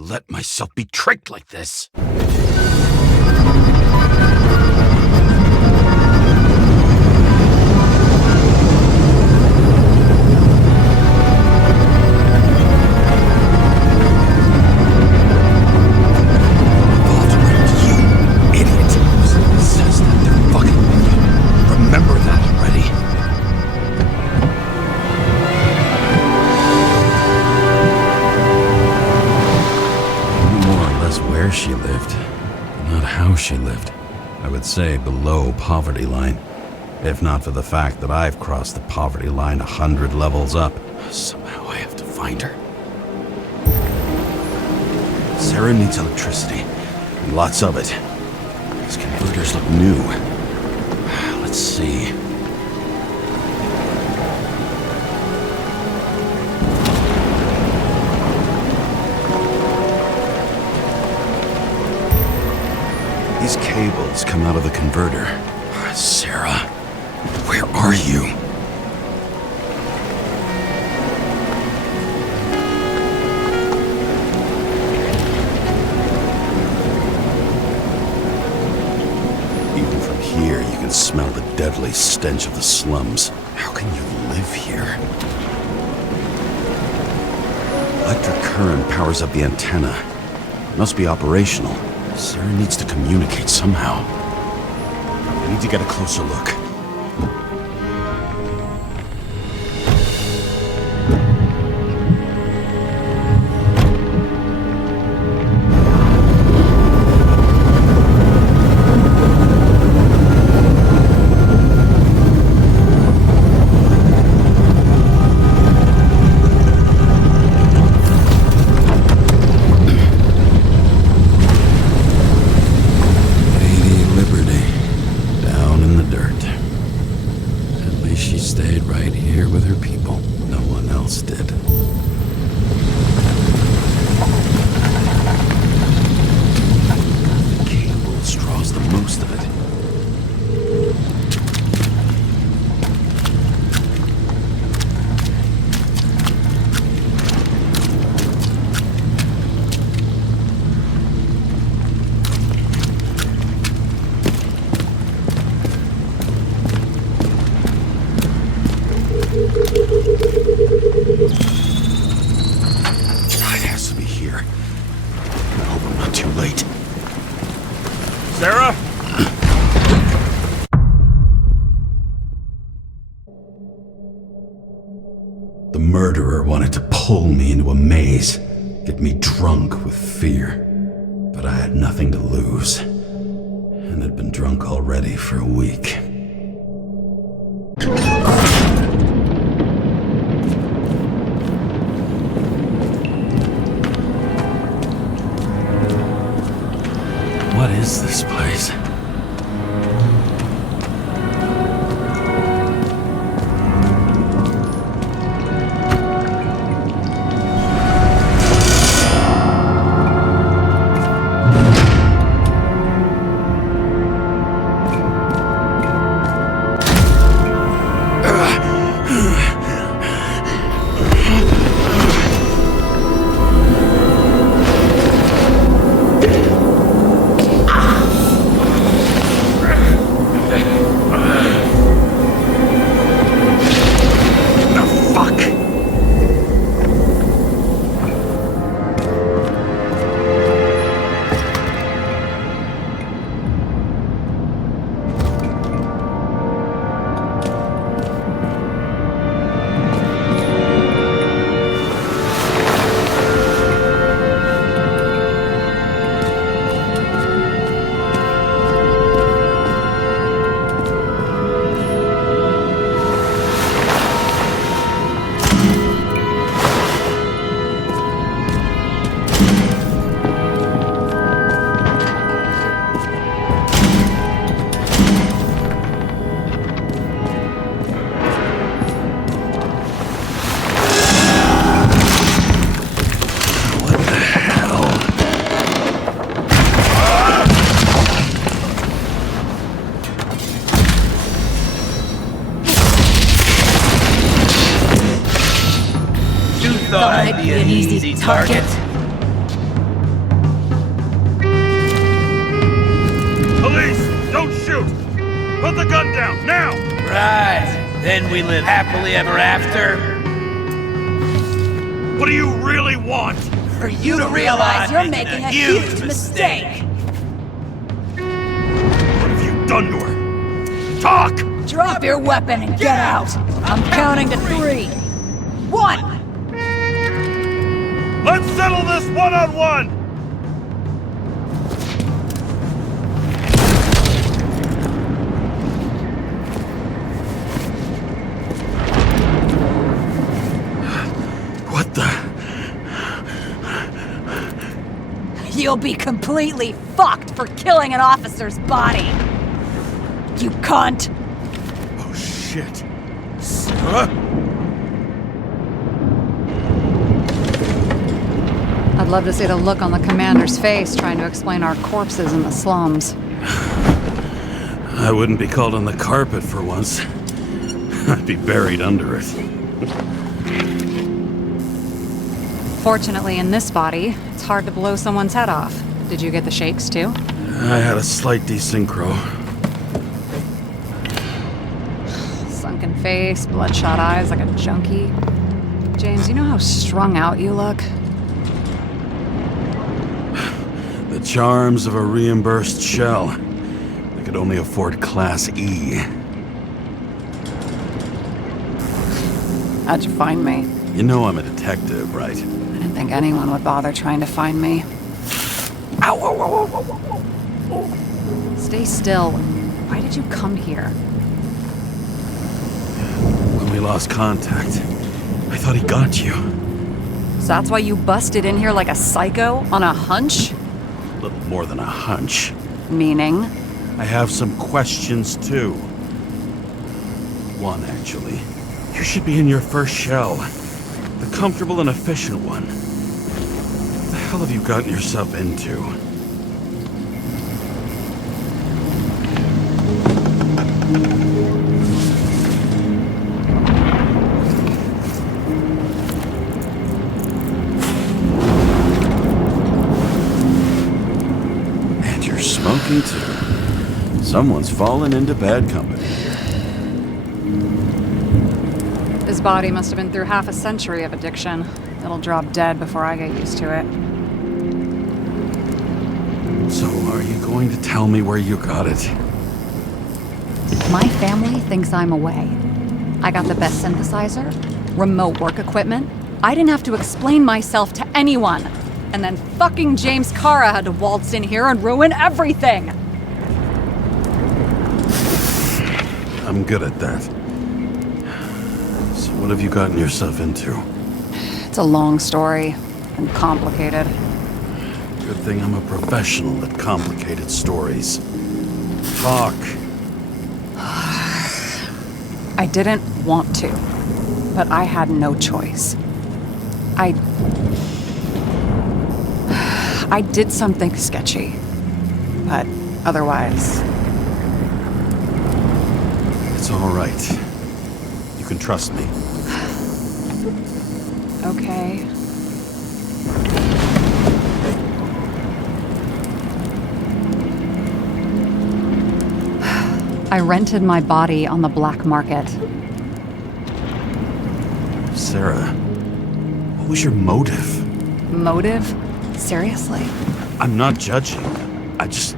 let myself be tricked like this. Remember that already. I knew more or less where she lived, but not how she lived. I would say below poverty line, if not for the fact that I've crossed the poverty line 100 levels up. Somehow I have to find her. Sarah needs electricity, and lots of it. These converters look new. Let's see. These cables come out of the converter. Sarah, where are you? Even from here, you can smell the deadly stench of the slums. How can you live here? Electric current powers up the antenna. It must be operational. Sarah needs to communicate somehow. I need to get a closer look. Sarah? The murderer wanted to pull me into a maze, get me drunk with fear. But I had nothing to lose, and had been drunk already for a week. What is this place? Thought I'd be an easy target. Police, don't shoot! Put the gun down, now! Right. Then we live happily ever after. What do you really want? For you to realize you're making a huge mistake. What have you done to her? Talk! Drop your weapon and get out. I'm counting to 3. 1. Let's settle this one-on-one! What the? You'll be completely fucked for killing an officer's body. You cunt. Oh, shit. Sarah? I'd love to see the look on the commander's face trying to explain our corpses in the slums. I wouldn't be called on the carpet for once. I'd be buried under it. Fortunately, in this body, it's hard to blow someone's head off. Did you get the shakes, too? I had a slight desynchro. Sunken face, bloodshot eyes like a junkie. James, you know how strung out you look? The charms of a reimbursed shell. I could only afford Class E. How'd you find me? You know I'm a detective, right? I didn't think anyone would bother trying to find me. Ow, ow, ow, ow, ow, ow. Stay still. Why did you come here? When we lost contact, I thought he got you. So that's why you busted in here like a psycho on a hunch? A little more than a hunch. Meaning? I have some questions, too. One, actually. You should be in your first shell. The comfortable and efficient one. What the hell have you gotten yourself into? And you're smoking, too. Someone's fallen into bad company. His body must have been through half a century of addiction. It'll drop dead before I get used to it. So, are you going to tell me where you got it? My family thinks I'm away. I got the best synthesizer, remote work equipment. I didn't have to explain myself to anyone. And then fucking James Cara had to waltz in here and ruin everything. I'm good at that. So what have you gotten yourself into? It's a long story and complicated. Good thing I'm a professional at complicated stories. Talk. I didn't want to, but I had no choice. I did something sketchy, but otherwise... It's all right. You can trust me. Okay. I rented my body on the black market. Sarah, what was your motive? Motive? Seriously? I'm not judging. I just...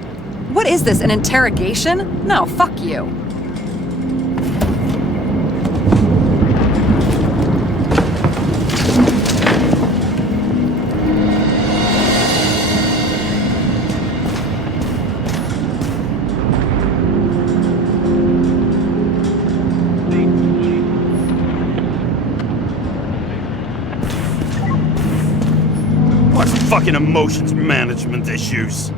What is this, an interrogation? No, fuck you. What fucking emotions management issues?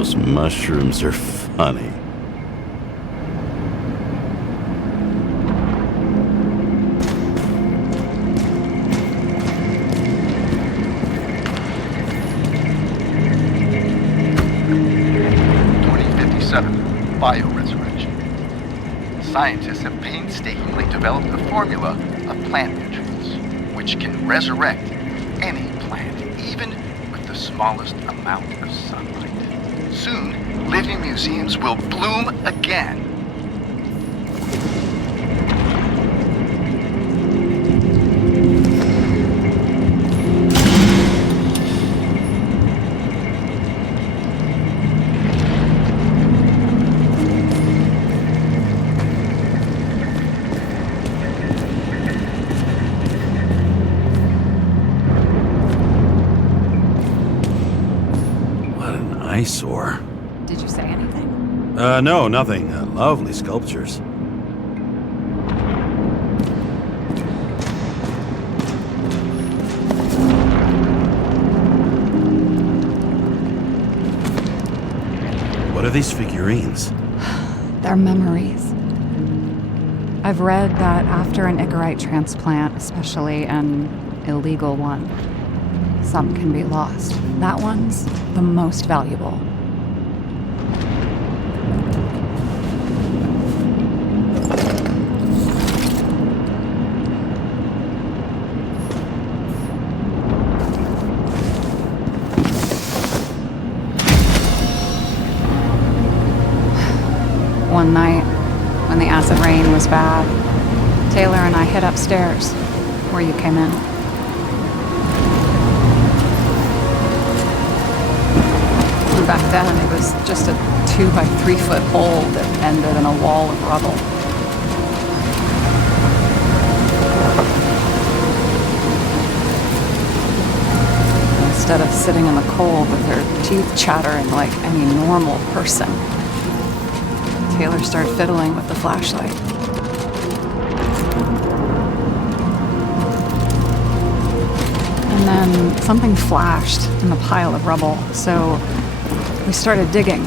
Those mushrooms are funny. Bioresurrection. Scientists have painstakingly developed a formula of plant nutrients which can resurrect any plant, even with the smallest amount of sunlight. Soon, living museums will bloom again. Eyesore. Did you say anything? No, nothing. Lovely sculptures. What are these figurines? They're memories. I've read that after an Icarite transplant, especially an illegal one, some can be lost. That one's the most valuable. One night, when the acid rain was bad, Taylor and I hid upstairs, where you came in. Back then, it was just a 2 by 3 foot hole that ended in a wall of rubble. Instead of sitting in the cold with her teeth chattering like any normal person, Taylor started fiddling with the flashlight. And then something flashed in the pile of rubble, so we started digging.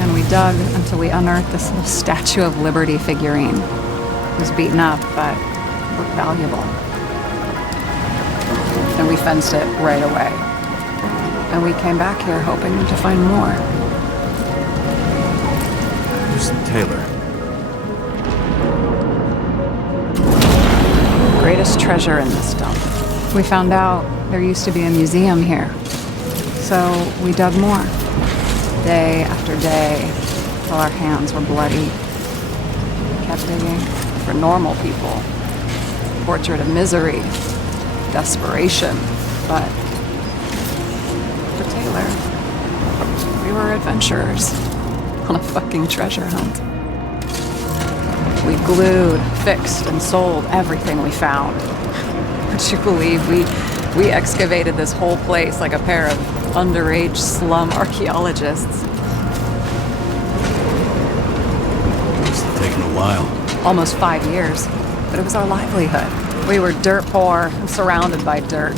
And we dug until we unearthed this little Statue of Liberty figurine. It was beaten up, but looked valuable. And we fenced it right away. And we came back here hoping to find more. Who's Taylor? Greatest treasure in this dump. We found out there used to be a museum here. So we dug more, day after day, till our hands were bloody. We kept digging for normal people, portrait of misery, desperation, but for Taylor, we were adventurers on a fucking treasure hunt. We glued, fixed, and sold everything we found. Would you believe we excavated this whole place like a pair of underage slum archaeologists? Must have taken a while. Almost 5 years, but it was our livelihood. We were dirt poor and surrounded by dirt,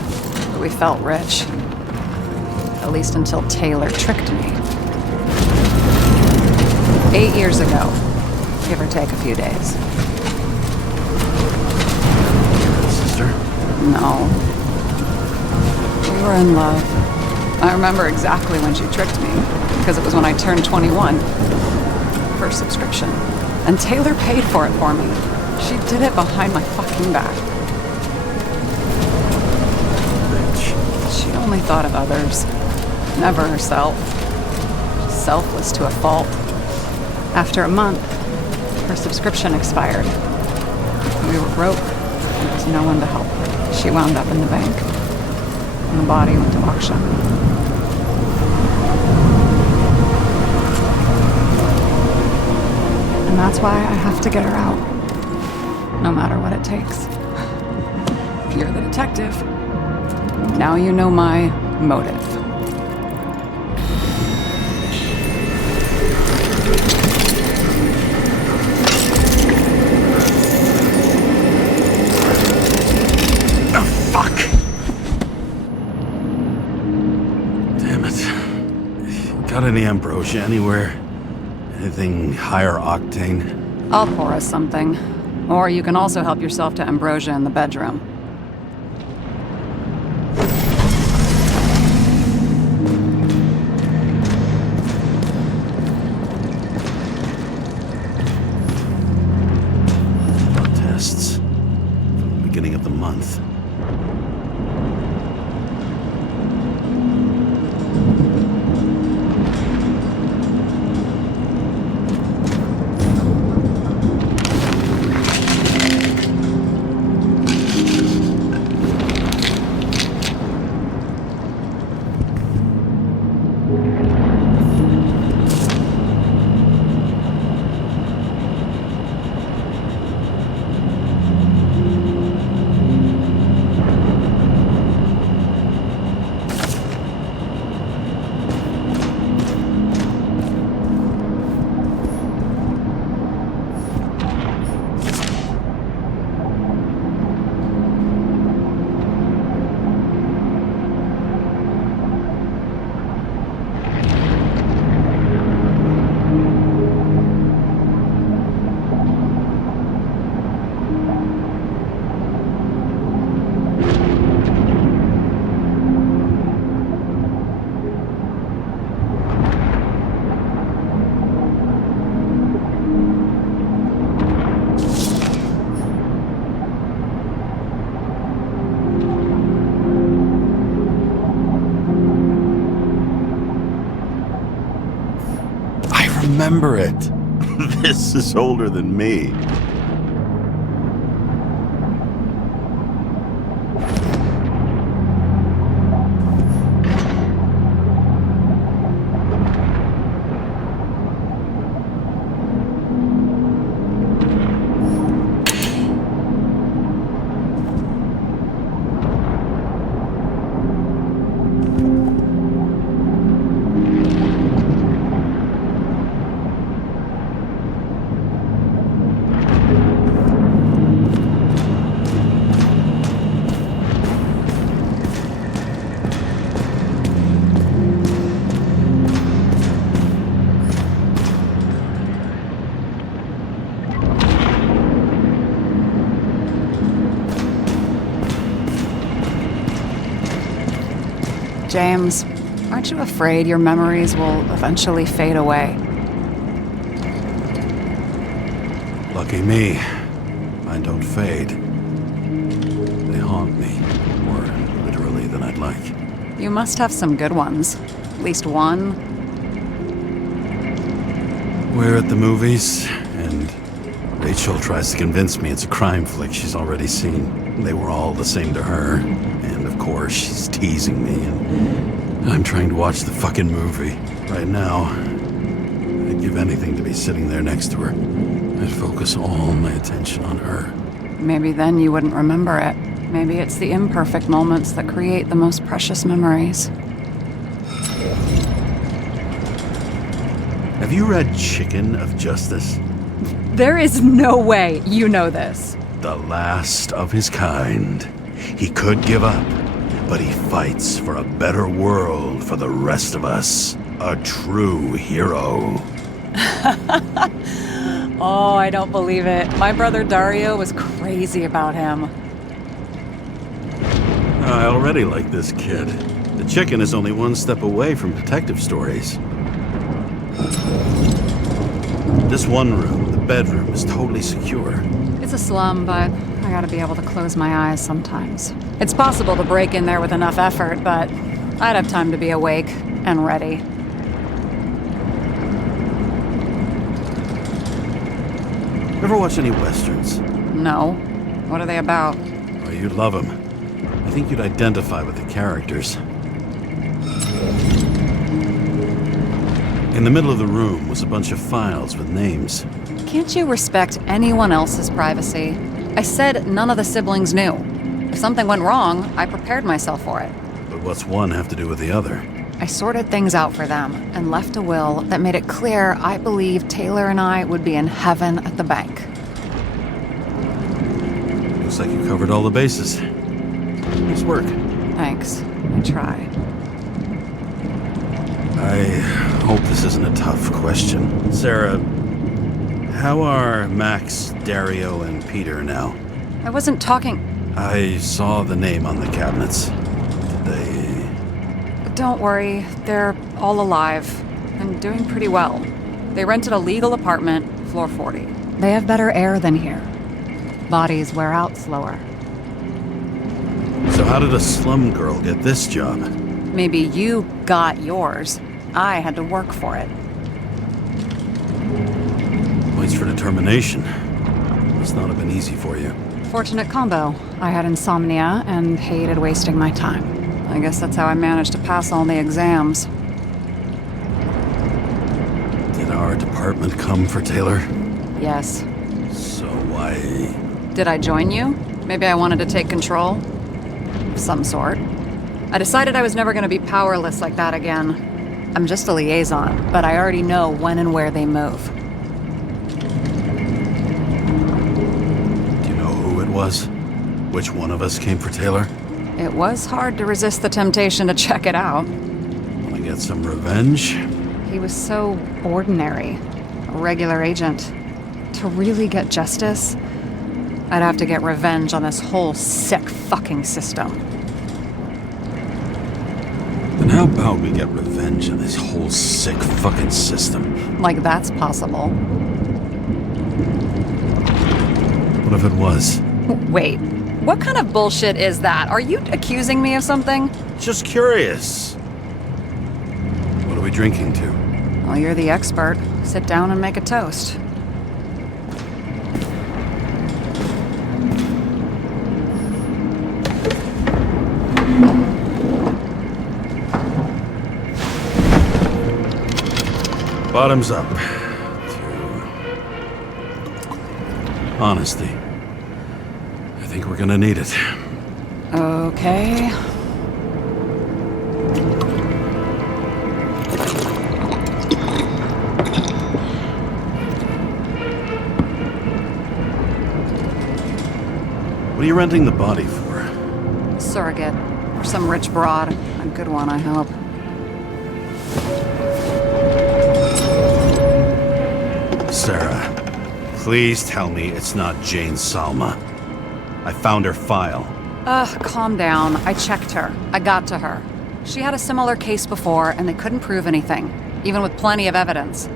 but we felt rich. At least until Taylor tricked me. 8 years ago, give or take a few days. Sister? No. We were in love. I remember exactly when she tricked me, because it was when I turned 21. First subscription. And Taylor paid for it for me. She did it behind my fucking back. Bitch. She only thought of others, never herself. Selfless to a fault. After a month, her subscription expired. We were broke. There was no one to help her. She wound up in the bank. And the body went to auction. And that's why I have to get her out. No matter what it takes. You're the detective. Now you know my motive. Got any ambrosia anywhere? Anything higher octane? I'll pour us something. Or you can also help yourself to ambrosia in the bedroom. Blood tests from the beginning of the month. Remember it. This is older than me. James, aren't you afraid your memories will eventually fade away? Lucky me. Mine don't fade. They haunt me, more literally than I'd like. You must have some good ones. At least one. We're at the movies, and Rachel tries to convince me it's a crime flick she's already seen. They were all the same to her, and of course she's teasing me, and I'm trying to watch the fucking movie. Right now, I'd give anything to be sitting there next to her. I'd focus all my attention on her. Maybe then you wouldn't remember it. Maybe it's the imperfect moments that create the most precious memories. Have you read Chicken of Justice? There is no way you know this. The last of his kind. He could give up, but he fights for a better world for the rest of us. A true hero. Oh, I don't believe it. My brother Dario was crazy about him. I already like this kid. The Chicken is only one step away from detective stories. This one room, the bedroom, is totally secure. It's a slum, but I gotta be able to close my eyes sometimes. It's possible to break in there with enough effort, but I'd have time to be awake and ready. Ever watch any westerns? No. What are they about? Oh, you'd love them. I think you'd identify with the characters. In the middle of the room was a bunch of files with names. Can't you respect anyone else's privacy? I said none of the siblings knew. If something went wrong, I prepared myself for it. But what's one have to do with the other? I sorted things out for them and left a will that made it clear I believed Taylor and I would be in heaven at the bank. Looks like you covered all the bases. Nice work. Thanks. I try. I hope this isn't a tough question. Sarah, how are Max, Dario, and Peter now? I wasn't talking... I saw the name on the cabinets. Did they... Don't worry, they're all alive and doing pretty well. They rented a legal apartment, floor 40. They have better air than here. Bodies wear out slower. So how did a slum girl get this job? Maybe you got yours. I had to work for it. Points for determination. Must not have been easy for you. Fortunate combo. I had insomnia and hated wasting my time. I guess that's how I managed to pass all the exams. Did our department come for Taylor? Yes. So why... Did I join you? Maybe I wanted to take control? Of some sort. I decided I was never going to be powerless like that again. I'm just a liaison, but I already know when and where they move. Do you know who it was? Which one of us came for Taylor? It was hard to resist the temptation to check it out. Want to get some revenge? He was so ordinary. A regular agent. To really get justice, I'd have to get revenge on this whole sick fucking system. Then how about we get revenge on this whole sick fucking system? Like that's possible. What if it was? Wait, what kind of bullshit is that? Are you accusing me of something? Just curious. What are we drinking to? Well, you're the expert. Sit down and make a toast. Bottoms up. To honesty. I think we're gonna need it. Okay. What are you renting the body for? Surrogate. For some rich broad. A good one, I hope. Sarah, please tell me it's not Jane Salma. I found her file. Calm down. I checked her. I got to her. She had a similar case before, and they couldn't prove anything, even with plenty of evidence.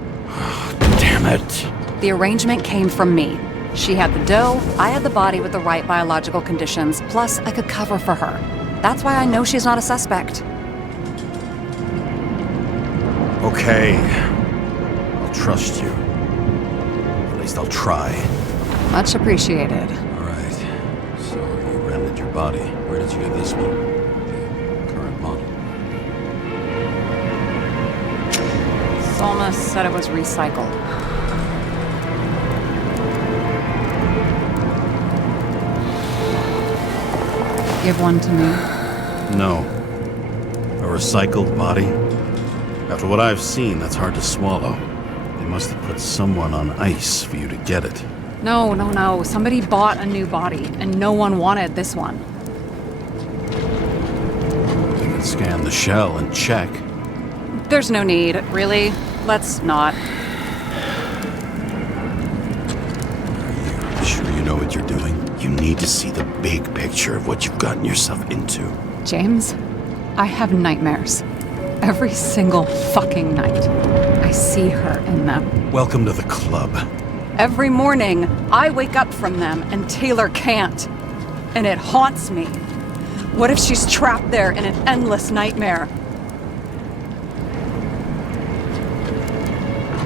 Damn it. The arrangement came from me. She had the dough, I had the body with the right biological conditions, plus I could cover for her. That's why I know she's not a suspect. Okay. I'll trust you. At least I'll try. Much appreciated. All right. So you rented your body. Where did you get this one? The current model. Salma said it was recycled. Give one to me. No. A recycled body? After what I've seen, that's hard to swallow. They must have put someone on ice for you to get it. No. Somebody bought a new body, and no one wanted this one. We can scan the shell and check. There's no need, really. Let's not. Are you sure you know what you're doing? You need to see the big picture of what you've gotten yourself into. James, I have nightmares. Every single fucking night. I see her in them. Welcome to the club. Every morning, I wake up from them and Taylor can't. And it haunts me. What if she's trapped there in an endless nightmare?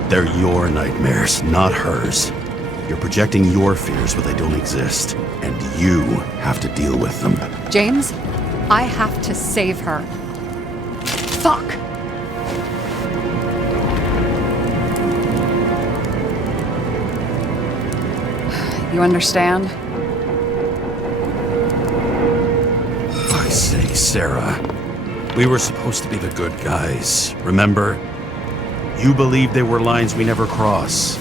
They're your nightmares, not hers. You're projecting your fears where they don't exist, and you have to deal with them. James, I have to save her. Fuck! You understand? I say, Sarah, we were supposed to be the good guys, remember? You believed they were lines we never cross.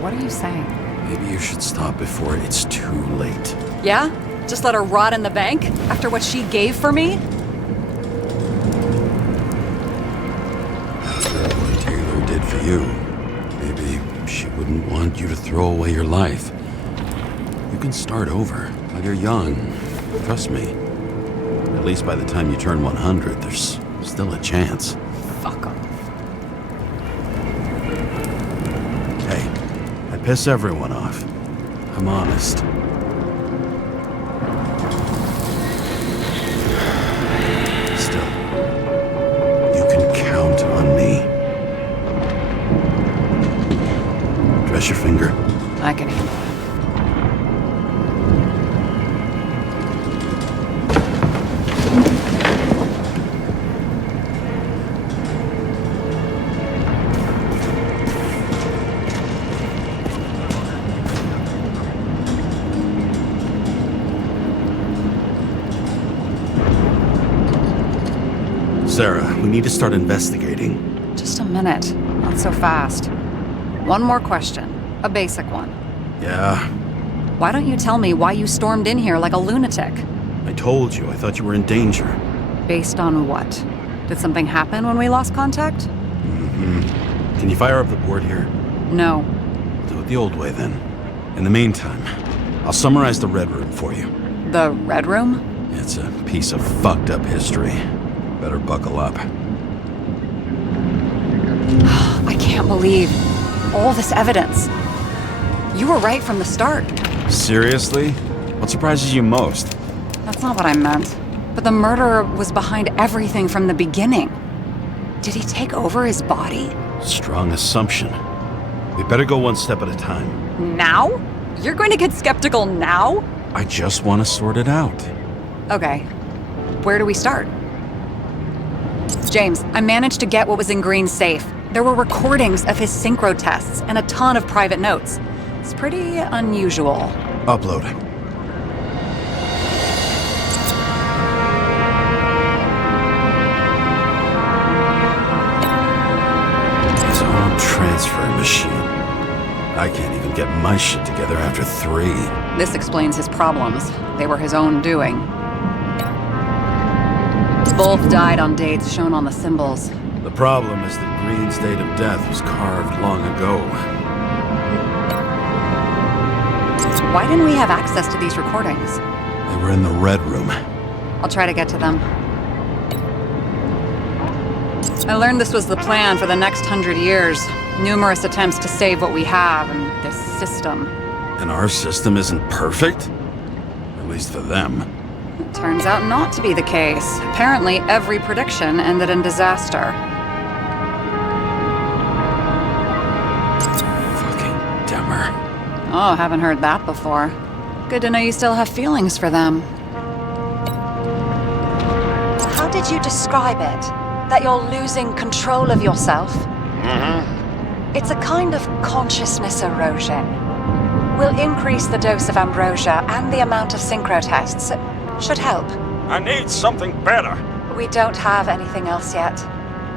What are you saying? Maybe you should stop before it's too late. Yeah? Just let her rot in the bank? After what she gave for me? you. Maybe she wouldn't want you to throw away your life. You can start over while you're young. Trust me. At least by the time you turn 100, there's still a chance. Fuck 'em. Hey, I piss everyone off. I'm honest. Still, you can count on me. Dress your finger. I can handle it. Sarah, we need to start investigating. Just a minute. Not so fast. One more question. A basic one. Yeah, Why don't you tell me why you stormed in here like a lunatic? I told you. I thought you were in danger. Based on what? Did something happen when we lost contact? Can you fire up the board here? No. Do it the old way, then. In the meantime, I'll summarize the Red Room for you. The Red Room? It's a piece of fucked up history. Better buckle up. I can't believe all this evidence. You were right from the start. Seriously? What surprises you most? That's not what I meant. But the murderer was behind everything from the beginning. Did he take over his body? Strong assumption. We better go one step at a time. Now? You're going to get skeptical now? I just want to sort it out. Okay. Where do we start? James, I managed to get what was in Green's safe. There were recordings of his synchro tests and a ton of private notes. It's pretty unusual. Upload. His own transfer machine. I can't even get my shit together after 3. This explains his problems. They were his own doing. Both died on dates shown on the symbols. The problem is that Green's date of death was carved long ago. Why didn't we have access to these recordings? They were in the Red Room. I'll try to get to them. I learned this was the plan for the next 100 years. Numerous attempts to save what we have in this system. And our system isn't perfect? At least for them. It turns out not to be the case. Apparently, every prediction ended in disaster. Fucking Demmer. Oh, haven't heard that before. Good to know you still have feelings for them. How did you describe it? That you're losing control of yourself? It's a kind of consciousness erosion. We'll increase the dose of ambrosia and the amount of synchro tests. Should help. I need something better. We don't have anything else yet.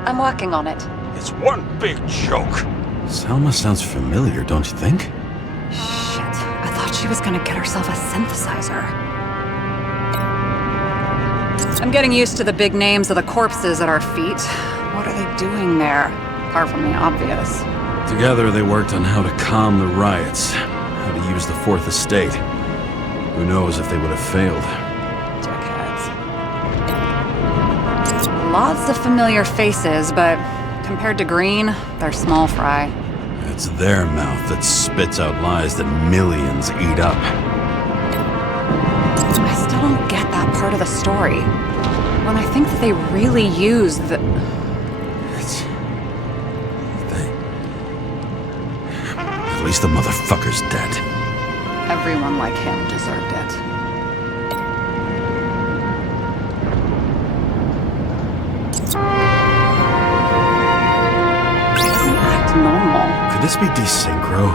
I'm working on it. It's one big joke. Selma sounds familiar, don't you think? Shit, I thought she was gonna get herself a synthesizer. I'm getting used to the big names of the corpses at our feet. What are they doing there? Apart from the obvious. Together they worked on how to calm the riots, how to use the Fourth Estate. Who knows if they would have failed. Dickheads. Lots of familiar faces, but compared to Green, they're small fry. It's their mouth that spits out lies that millions eat up. I still don't get that part of the story. When I think that they really use the... At least the motherfucker's dead. Everyone like him deserved it. He doesn't act normal. Could this be desynchro?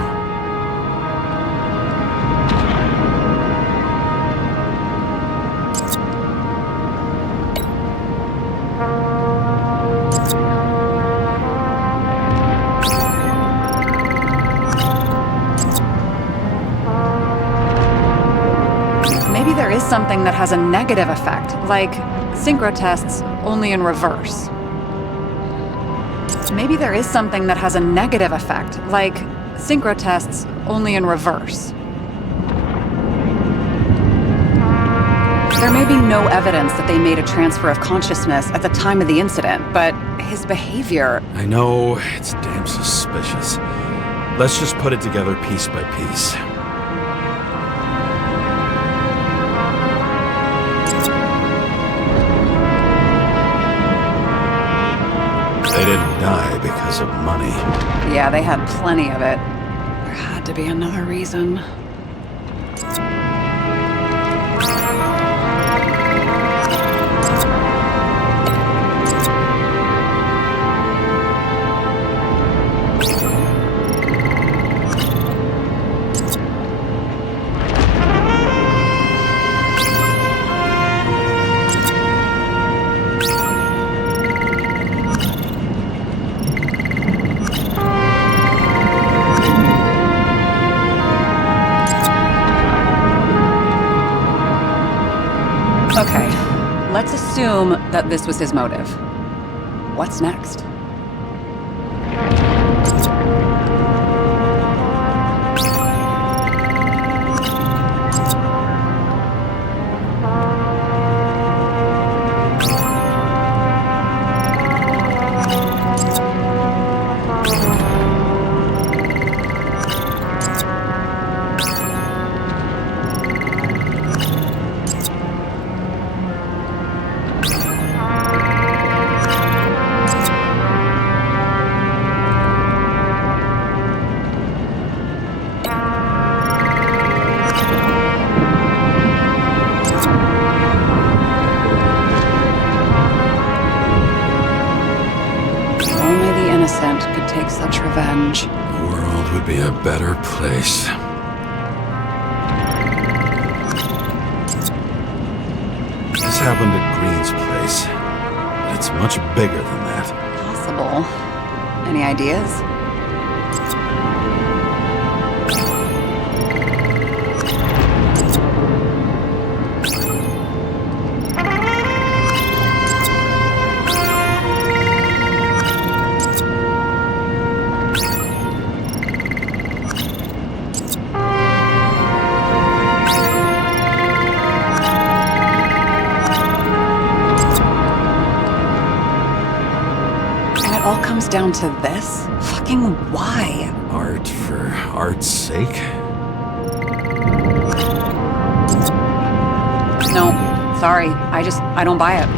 Maybe there is something that has a negative effect, like synchro tests only in reverse. Maybe there is something that has a negative effect, like synchro tests, only in reverse. There may be no evidence that they made a transfer of consciousness at the time of the incident, but his behavior... I know, it's damn suspicious. Let's just put it together piece by piece. They didn't die because of money. Yeah, they had plenty of it. There had to be another reason. Okay, let's assume that this was his motive. What's next? Could take such revenge. The world would be a better place. This happened at Green's place, but it's much bigger than that. Possible. Any ideas? All comes down to this? Fucking why? Art for art's sake? No, sorry. I don't buy it.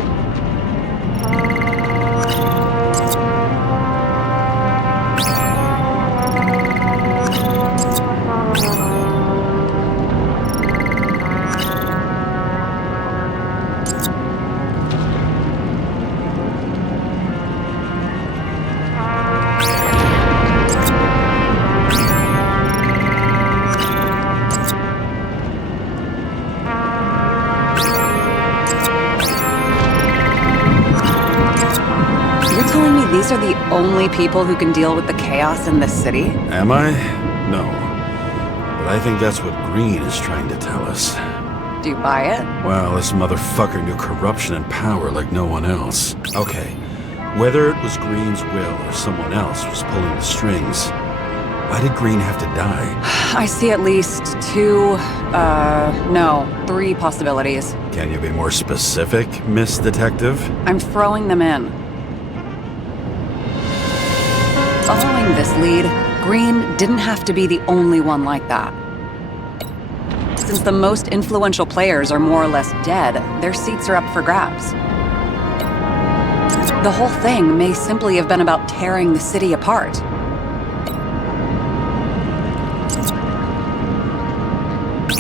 These are the only people who can deal with the chaos in this city? Am I? No. But I think that's what Green is trying to tell us. Do you buy it? Well, this motherfucker knew corruption and power like no one else. Okay, whether it was Green's will or someone else was pulling the strings, why did Green have to die? I see at least three possibilities. Can you be more specific, Miss Detective? I'm throwing them in. Following this lead, Green didn't have to be the only one like that. Since the most influential players are more or less dead, their seats are up for grabs. The whole thing may simply have been about tearing the city apart.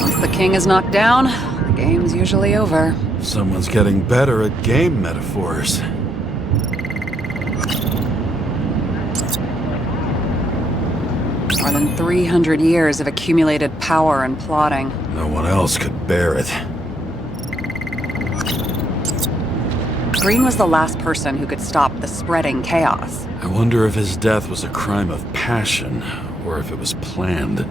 Once the king is knocked down, the game's usually over. Someone's getting better at game metaphors. More than 300 years of accumulated power and plotting. No one else could bear it. Green was the last person who could stop the spreading chaos. I wonder if his death was a crime of passion, or if it was planned.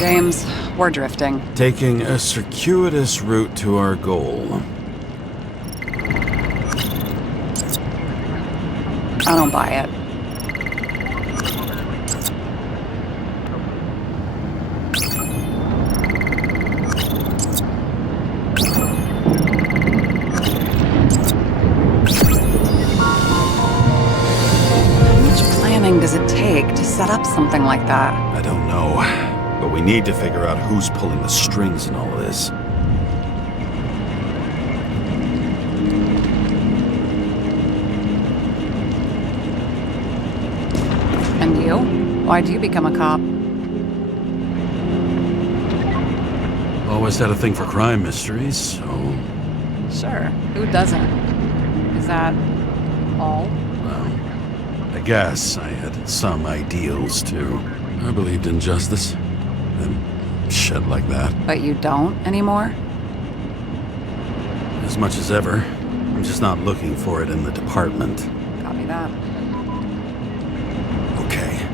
James, we're drifting. Taking a circuitous route to our goal. I don't buy it. How much planning does it take to set up something like that? I don't know, but we need to figure out who's pulling the strings in all of this. And you? Why'd you become a cop? Always had a thing for crime mysteries, so... Sure, who doesn't? Is that all? Well, I guess I had some ideals, too. I believed in justice. Then shit like that. But you don't anymore? As much as ever. I'm just not looking for it in the department. Copy that. Okay,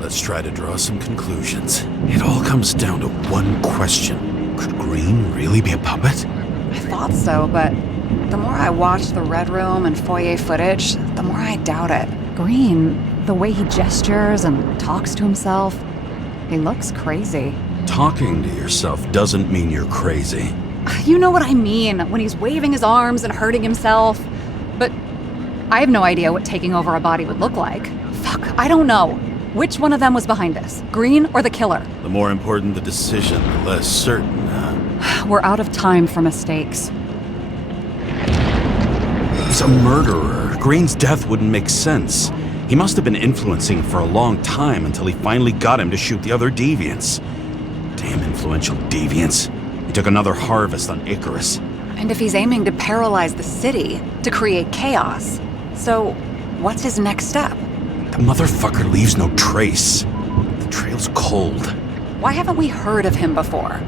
let's try to draw some conclusions. It all comes down to one question. Could Green really be a puppet? I thought so, but the more I watch the Red Room and foyer footage, the more I doubt it. Green, the way he gestures and talks to himself, he looks crazy. Talking to yourself doesn't mean you're crazy. You know what I mean, when he's waving his arms and hurting himself. But I have no idea what taking over a body would look like. Fuck, I don't know. Which one of them was behind this? Green or the killer? The more important the decision, the less certain, huh? We're out of time for mistakes. He's a murderer. Green's death wouldn't make sense. He must have been influencing him for a long time until he finally got him to shoot the other deviants. Damn influential deviants. He took another harvest on Icarus. And if he's aiming to paralyze the city, to create chaos, so what's his next step? The motherfucker leaves no trace. The trail's cold. Why haven't we heard of him before?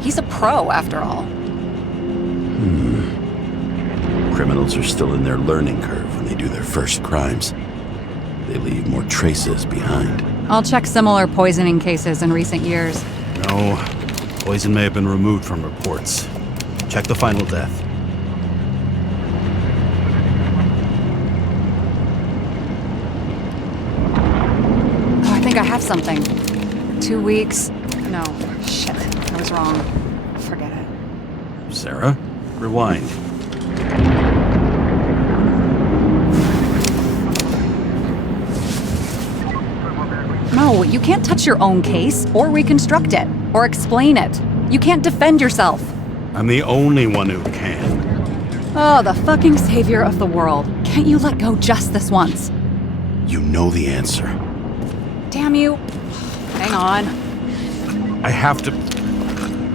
He's a pro, after all. Criminals are still in their learning curve when they do their first crimes. They leave more traces behind. I'll check similar poisoning cases in recent years. No, poison may have been removed from reports. Check the final death. Oh, I think I have something. 2 weeks. No, shit, I was wrong. Forget it. Sarah, rewind. No, you can't touch your own case, or reconstruct it, or explain it. You can't defend yourself. I'm the only one who can. Oh, the fucking savior of the world. Can't you let go just this once? You know the answer. Damn you. Hang on. I have to...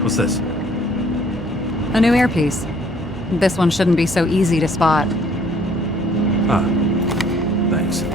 What's this? A new earpiece. This one shouldn't be so easy to spot. Ah, thanks.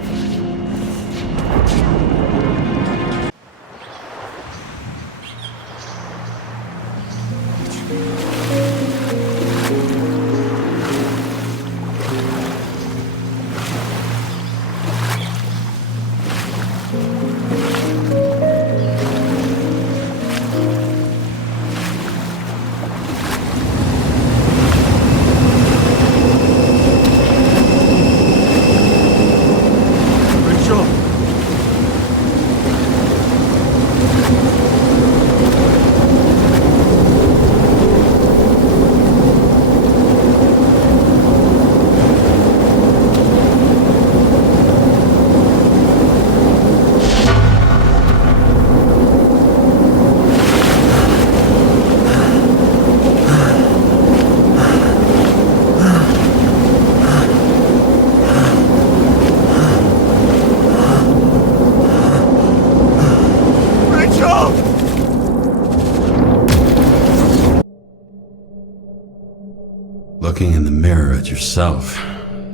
Looking in the mirror at yourself,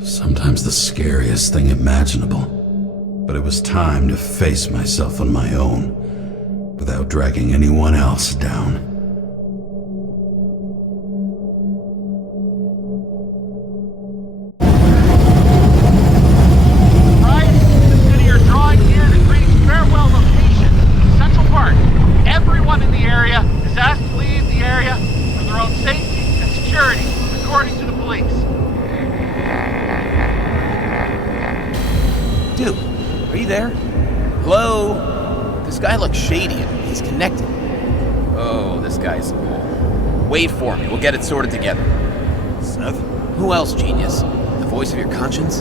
sometimes the scariest thing imaginable. But it was time to face myself on my own, without dragging anyone else down. Right? The city are drawing near to Green's farewell location, Central Park. Everyone looks shady and he's connected. Oh, this guy's... Wait for me. We'll get it sorted together. Seth? Who else, genius? The voice of your conscience?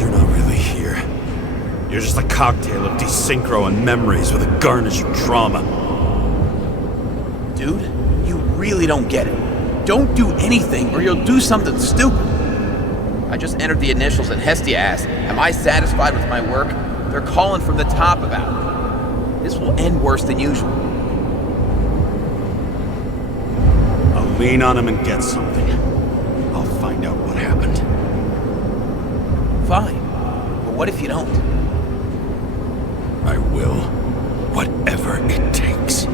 You're not really here. You're just a cocktail of desynchro and memories with a garnish of drama. Dude, you really don't get it. Don't do anything or you'll do something stupid. I just entered the initials and Hestia asked, am I satisfied with my work? They're calling from the top about it. This will end worse than usual. I'll lean on him and get something. I'll find out what happened. Fine. But what if you don't? I will. Whatever it takes.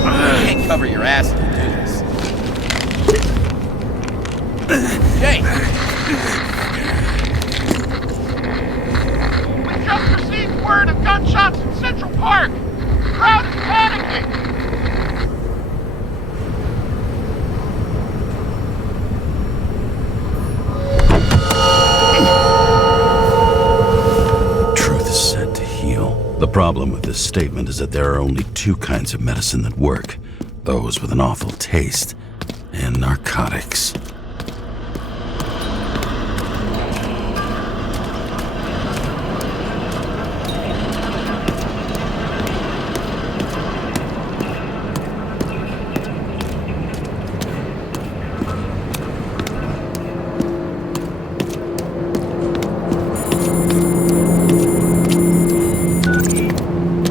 You can't cover your ass if you do this. Jay! We just received word of gunshots in Central Park. Crowd is panicking. Truth is said to heal. The problem with this statement is that there are only two kinds of medicine that work. Those with an awful taste and narcotics.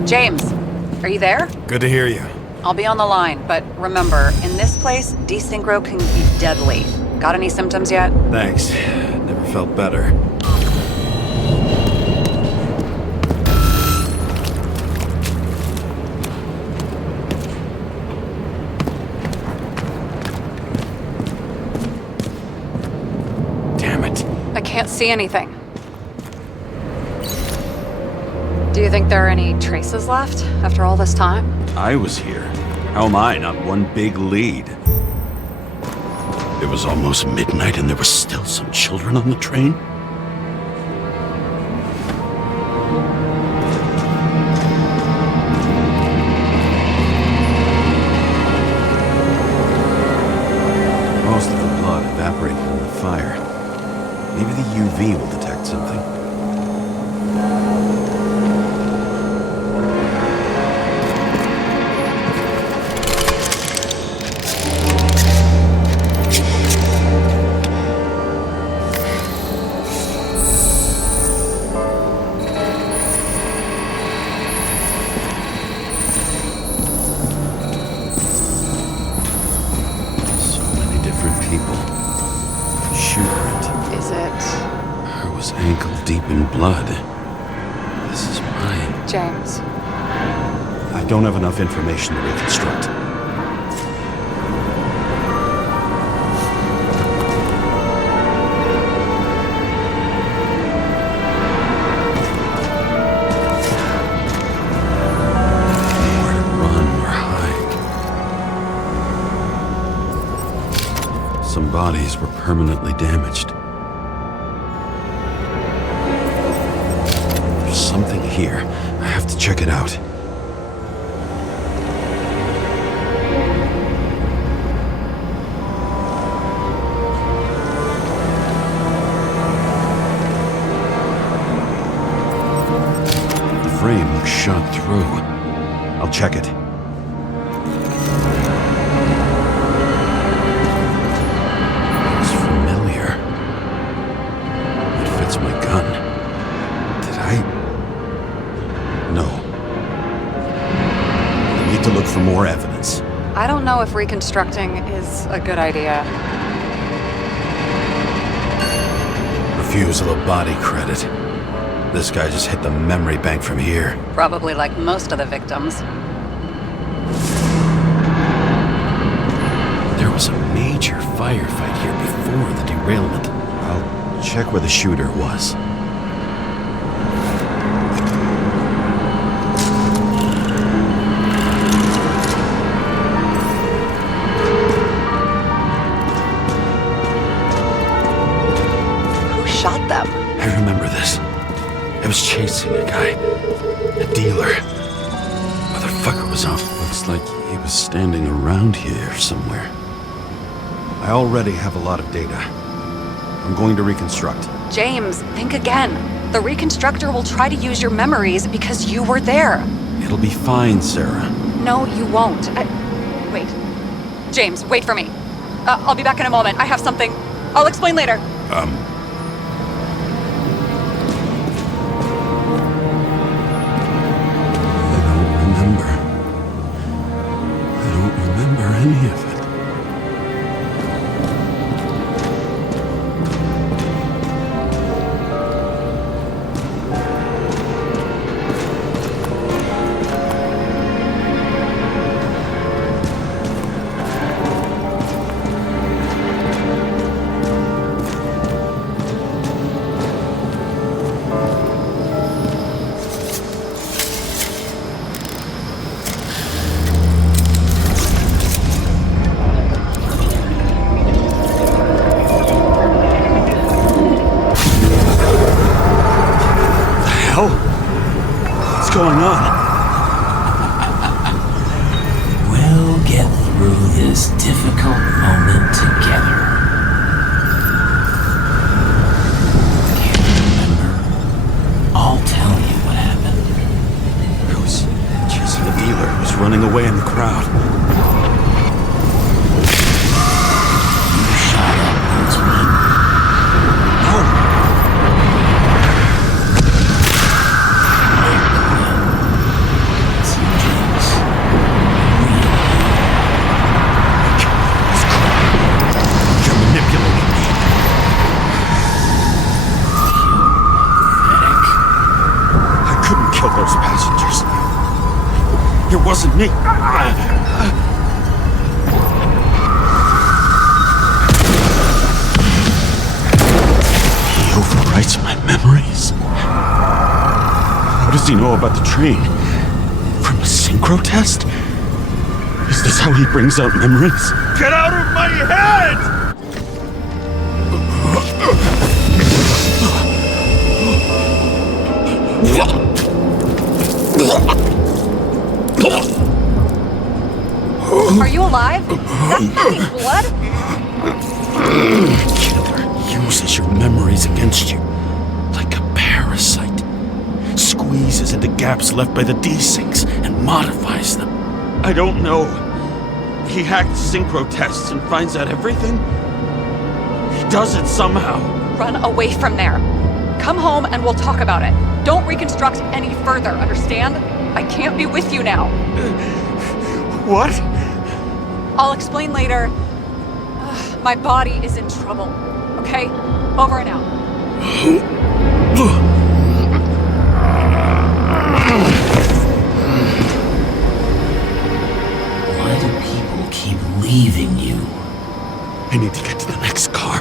James, are you there? Good to hear you. I'll be on the line, but remember, in this place, desynchro can be deadly. Got any symptoms yet? Thanks. Never felt better. Damn it. I can't see anything. Do you think there are any traces left after all this time? I was here. How am I not one big lead? It was almost midnight and there were still some children on the train? Most of the blood evaporated in the fire. Maybe the UV will detect something. Blood. This is mine. James. I don't have enough information to reconstruct. Nowhere to run or hide. Some bodies were permanently damaged. Something here. I have to check it out. The frame looks shot through. I'll check it. It's familiar. It fits my gun. Did I... No. I need to look for more evidence. I don't know if reconstructing is a good idea. Refusal of body credit. This guy just hit the memory bank from here. Probably like most of the victims. There was a major firefight here before the derailment. I'll check where the shooter was. was chasing a guy. A dealer. Motherfucker was off. Looks like he was standing around here somewhere. I already have a lot of data. I'm going to reconstruct. James, think again. The reconstructor will try to use your memories because you were there. It'll be fine, Sarah. No, you won't. Wait. James, wait for me. I'll be back in a moment. I have something. I'll explain later. I don't remember any of it. What's going on? We'll get through this difficult moment together. Can't remember? I'll tell you what happened. I was chasing a dealer who was running away in the crowd. You shot at those men. No! Kill those passengers. It wasn't me. He overwrites my memories. How does he know about the train? From a synchro test? Is this how he brings out memories? Get out of my head! Are you alive? That's heavy blood? Killer uses your memories against you like a parasite. Squeezes into gaps left by the D-Syncs and modifies them. I don't know. He hacked synchro tests and finds out everything? He does it somehow. Run away from there. Come home and we'll talk about it. Don't reconstruct any further, understand? I can't be with you now. What? I'll explain later. My body is in trouble. Okay? Over and out. Why do people keep leaving you? I need to get to the next car.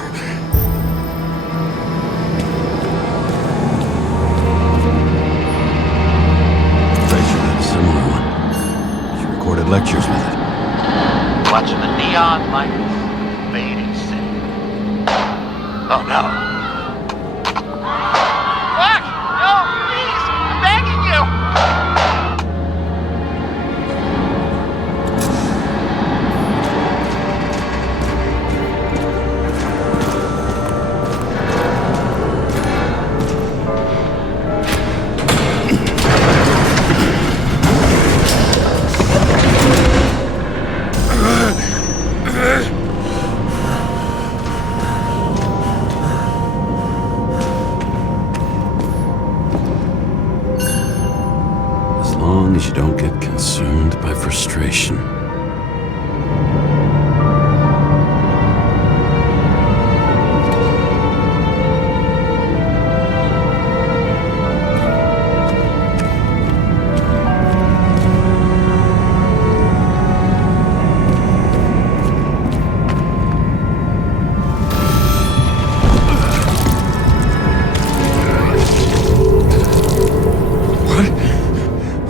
Recorded lectures with it. Watching the neon lights fading city. Oh no. What? No, please! I'm begging you! As long as you don't get consumed by frustration.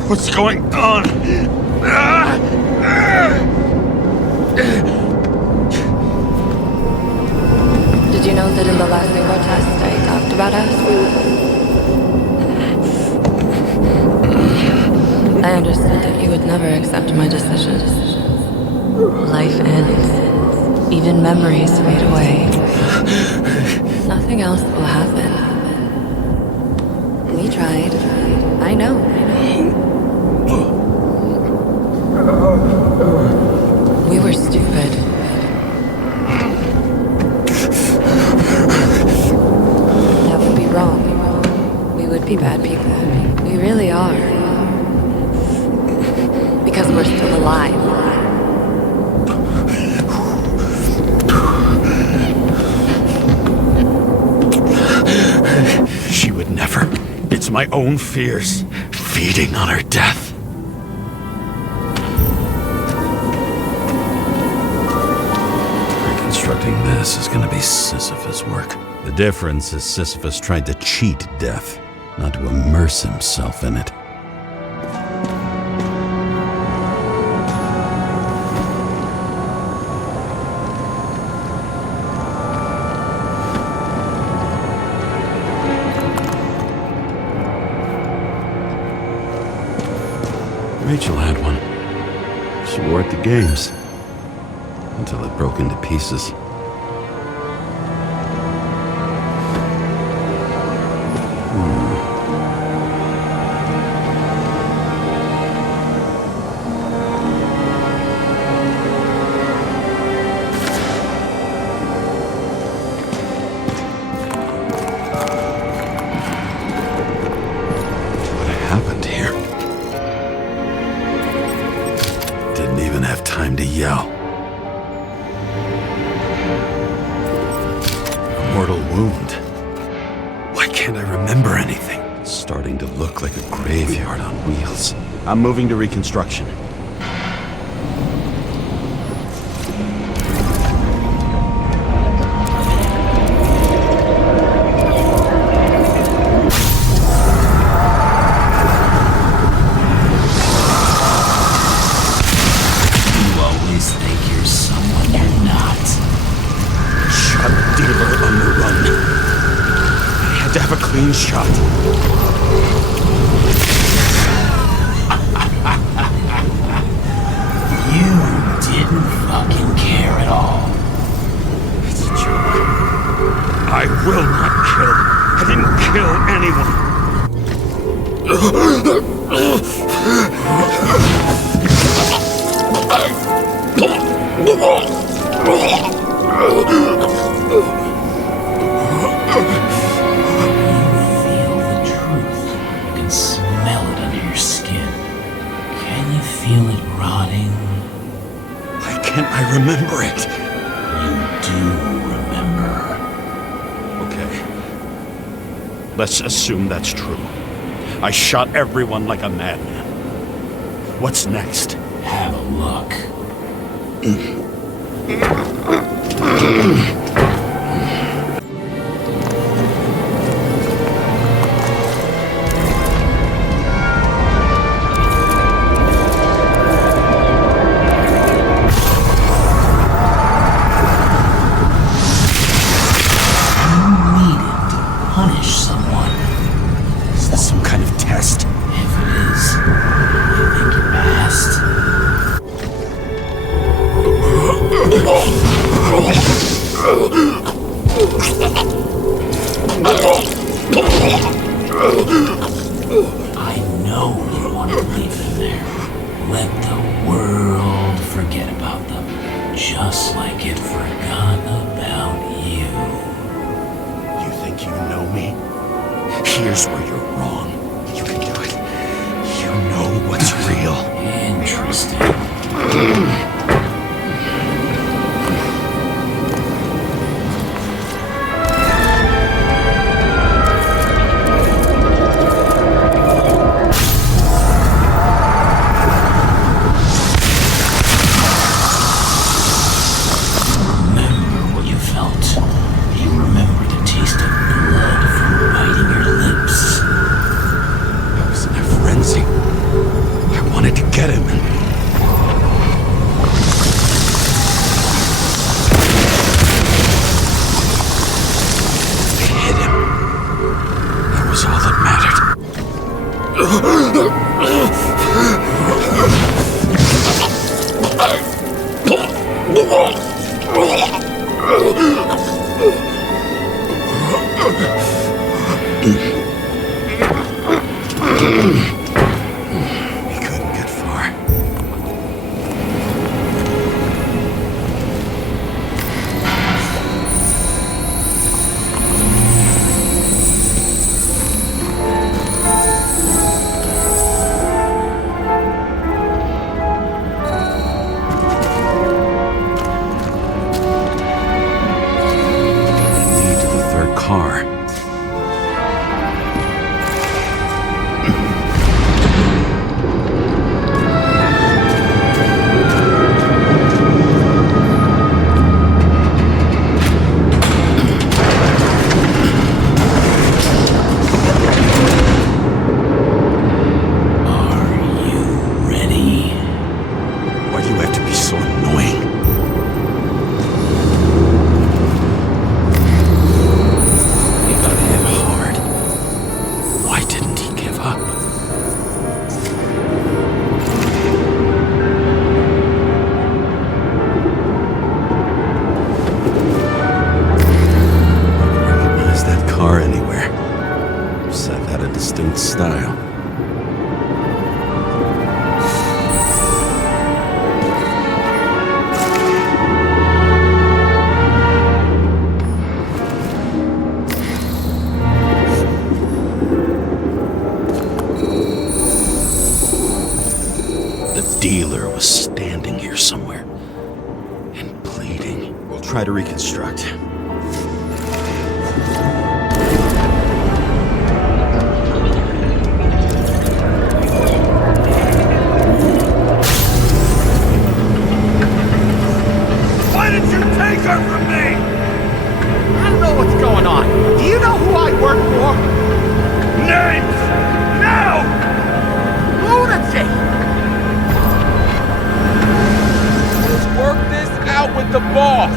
What's going on? Did you know that in the last synchro test I talked about us? understood that you would never accept my decisions. Life ends. Even memories fade away. Nothing else will happen. We tried. I know. We were stupid. That would be wrong. We would be bad people. We really are. Because we're still alive. She would never. It's my own fears feeding on her death. Reconstructing this is gonna be Sisyphus work. The difference is Sisyphus tried to cheat death, not to immerse himself in it. Rachel had one. She wore it to games. Until it broke into pieces. What happened here? Didn't even have time to yell. Mortal wound. Why can't I remember anything? It's starting to look like a graveyard on wheels. I'm moving to reconstruction. You always think you're someone you're not. Shot dealer on the run. I had to have a clean shot. You didn't fucking care at all. It's a joke. I will not kill. I didn't kill anyone. Smell it under your skin. Can you feel it rotting? Why can't I remember it? You do remember. Okay. Let's assume that's true. I shot everyone like a madman. What's next? Have a look. Punish someone. Is this some kind of test? If it is, you think you passed? I know you want to leave them there. Let the world forget about them. Just like it forgot about you. You think you know me? Here's where you're wrong. You can do it. You know what's real. Interesting. was all that mattered. Seth had a distinct style. The dealer was standing here somewhere and pleading. We'll try to reconstruct. Why did you take her from me? I don't know what's going on. Do you know who I work for? Names! Now! Lunatic! Let's work this out with the boss.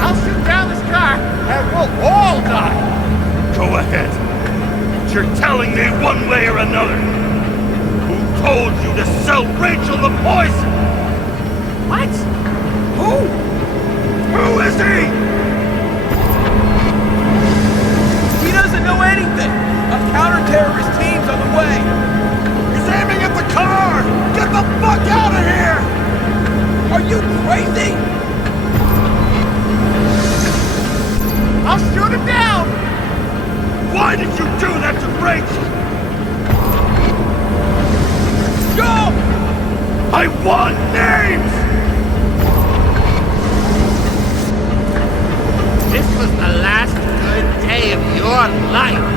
I'll shoot down this car and we'll all die. Go ahead. But you're telling me one way or another. Who told you to sell Rachel the poison? What? Who? Who is he? He doesn't know anything. A counter-terrorist team's on the way. He's aiming at the car! Get the fuck out of here! Are you crazy? I'll shoot him down! Why did you do that to Rachel? Go! I want names! This was the last good day of your life.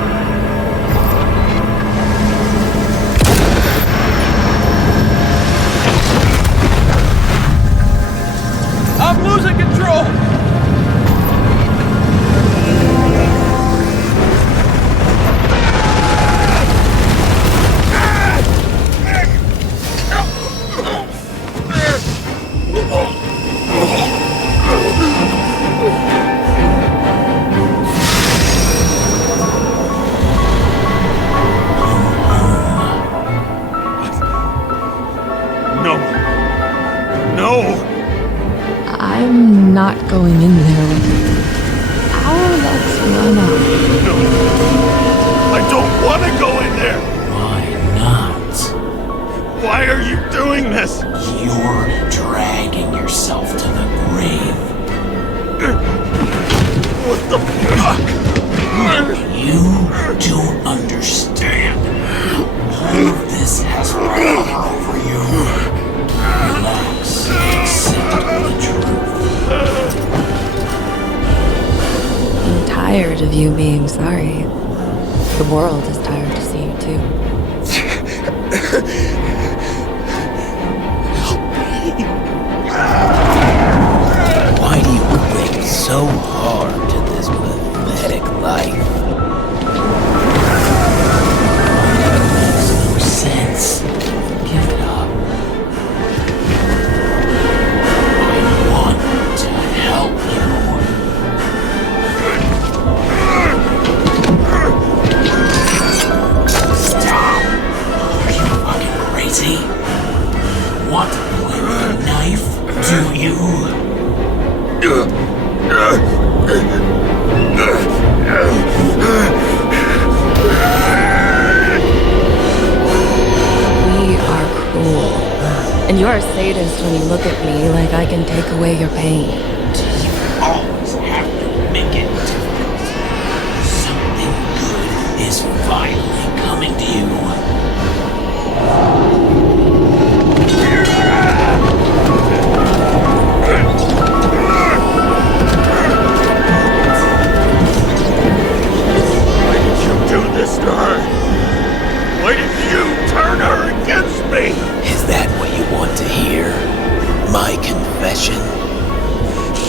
I'm losing control! No. No! I'm not going in there with you. Our luck's run out. No. I don't want to go in there! Why not? Why are you doing this? You're dragging yourself to the grave. What the fuck? You don't understand. All of this has power over you. Relax. Accept the truth. I'm tired of you being sorry. The world is tired to see you too. Why do you cling so hard to this pathetic life? It makes no sense. Give it up. I want to help you. Stop. Are you fucking crazy? Want to play with a knife? Do you? We are cruel. And you're a sadist when you look at me like I can take away your pain. Do you always have to make it difficult? Something good is finally coming to you. Why did you do this to her? Why did you turn her against me? Is that what you want to hear? My confession?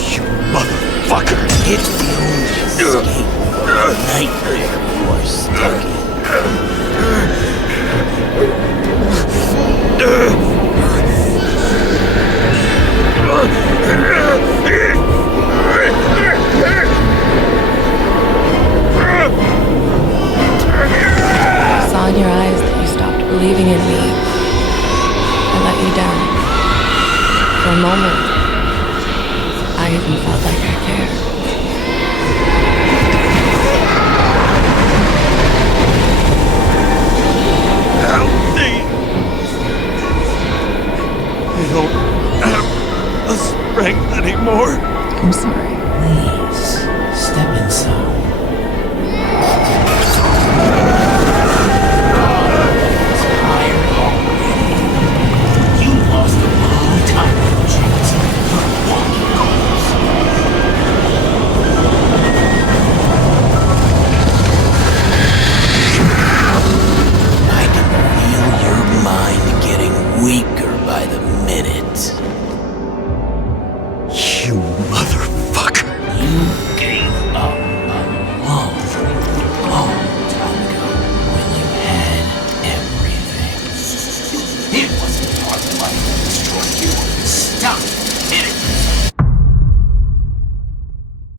You motherfucker! It's the only escape from the nightmare you are stuck in. I saw in your eyes that you stopped believing in me. I let you down. For a moment, I even felt like I cared.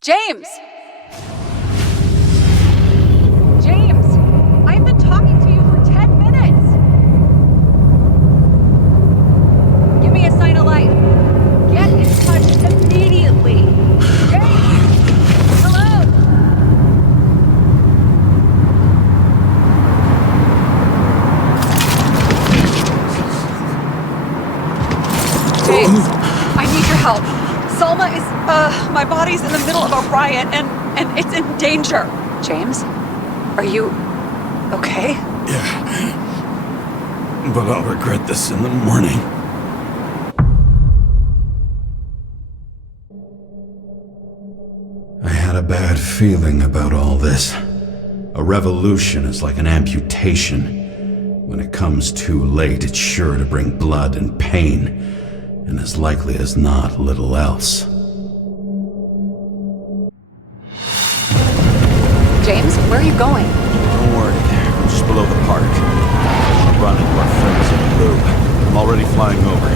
James! James! I've been talking to you for 10 minutes! Give me a sign of life. Get in touch immediately. James! Hello? James, I need your help. Salma is, my body's in the middle of a riot and it's in danger. James? Are you okay? Yeah. But I'll regret this in the morning. I had a bad feeling about all this. A revolution is like an amputation. When it comes too late, it's sure to bring blood and pain, and as likely as not, little else. James, where are you going? Don't worry, I'm just below the park. I'll run into our friends in blue. I'm already flying over.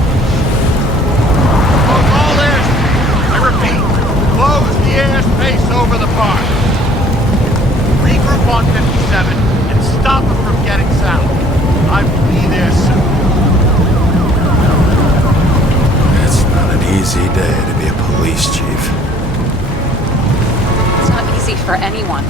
All airspace, I repeat, close the airspace over the park. Regroup on 57 and stop them from getting south. I will be there soon. It's not an easy day to be a police chief. It's not easy for anyone.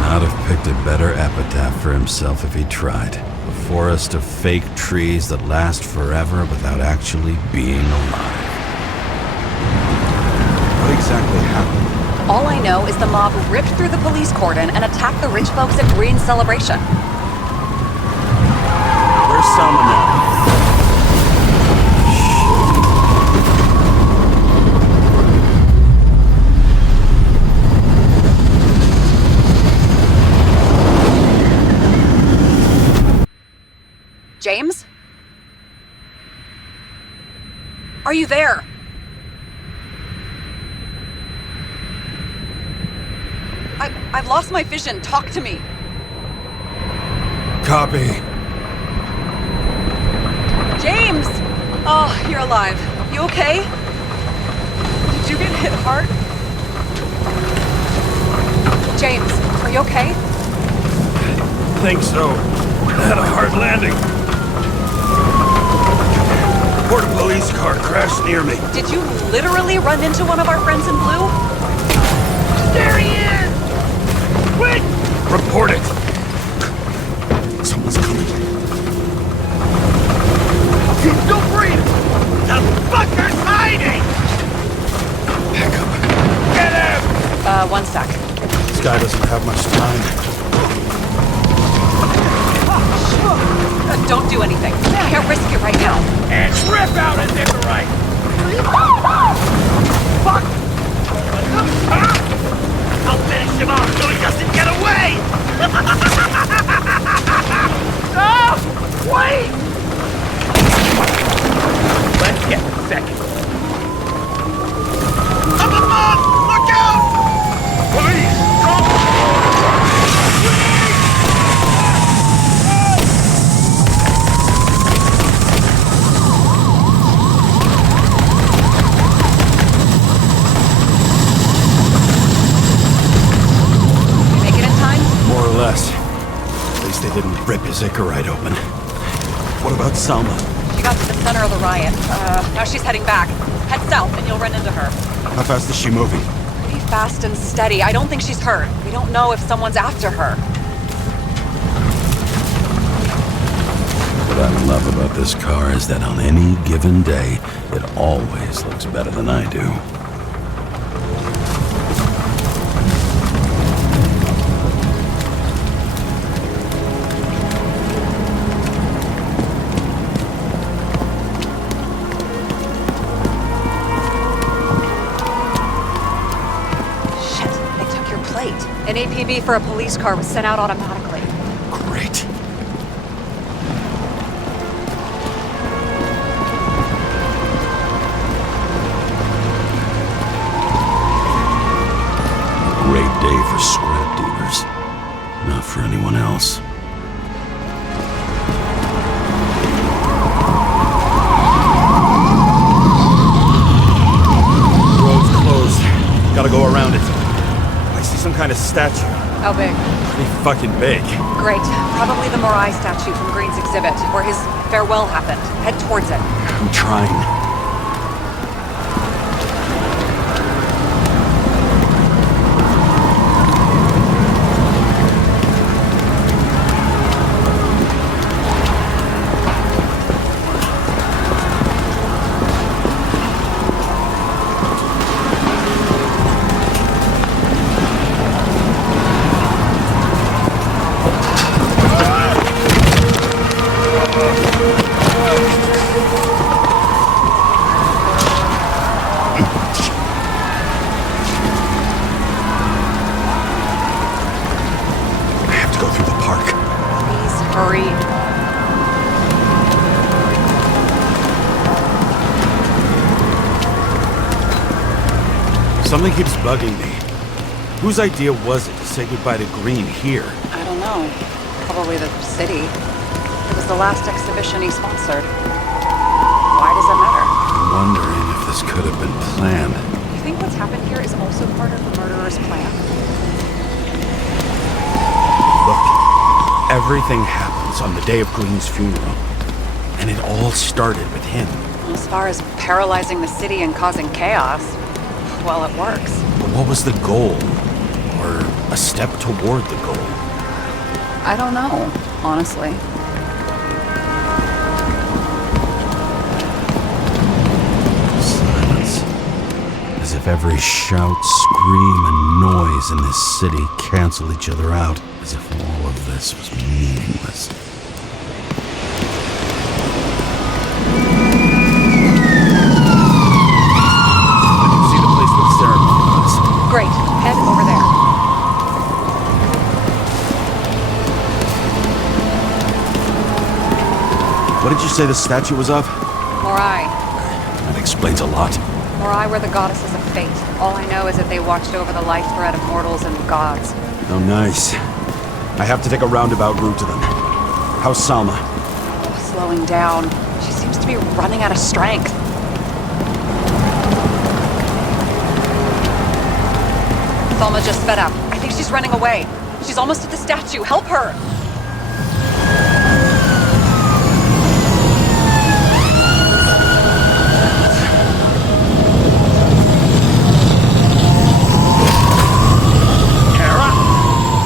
Not have picked a better epitaph for himself if he tried. A forest of fake trees that last forever without actually being alive. What exactly happened? All I know is the mob ripped through the police cordon and attacked the rich folks at Green's celebration. Where's Salma now? James? Are you there? I've lost my vision. Talk to me. Copy. James! Oh, you're alive. You okay? Did you get hit hard? James, are you okay? Think so. I had a hard landing. Port police car crashed near me. Did you literally run into one of our friends in blue? There he is! Quick! Report it. Someone's coming. Don't breathe! The fucker's hiding! Back up. Get him! One sec. This guy doesn't have much time. Don't do anything. I can't risk it right now. And rip out his right. Fuck! I'll finish him off so he doesn't get away! No! Wait! Let's get the second. Up above! Look out! Please! More or less. At least they didn't rip his Icarite open. What about Salma? She got to the center of the riot. Now she's heading back. Head south and you'll run into her. How fast is she moving? Pretty fast and steady. I don't think she's hurt. We don't know if someone's after her. What I love about this car is that on any given day, it always looks better than I do. An APB for a police car was sent out automatically. Great. Great day for scrap dealers. Not for anyone else. kind of statue. How big? Pretty fucking big. Great. Probably the Morai statue from Green's exhibit, where his farewell happened. Head towards it. I'm trying. Something keeps bugging me. Whose idea was it to say goodbye to Green here? I don't know. Probably the city. It was the last exhibition he sponsored. Why does it matter? I'm wondering if this could have been planned. You think what's happened here is also part of the murderer's plan? Look, everything happens on the day of Green's funeral. And it all started with him. As far as paralyzing the city and causing chaos, well, it works. But what was the goal? Or a step toward the goal? I don't know, honestly. Silence. As if every shout, scream, and noise in this city cancel each other out. As if all of this was meaningless. Great. Head over there. What did you say the statue was of? Morai. That explains a lot. Morai were the goddesses of fate. All I know is that they watched over the life thread of mortals and gods. Oh, nice. I have to take a roundabout route to them. How's Salma? Oh, slowing down. She seems to be running out of strength. Salma just sped up. I think she's running away. She's almost at the statue. Help her! Kara?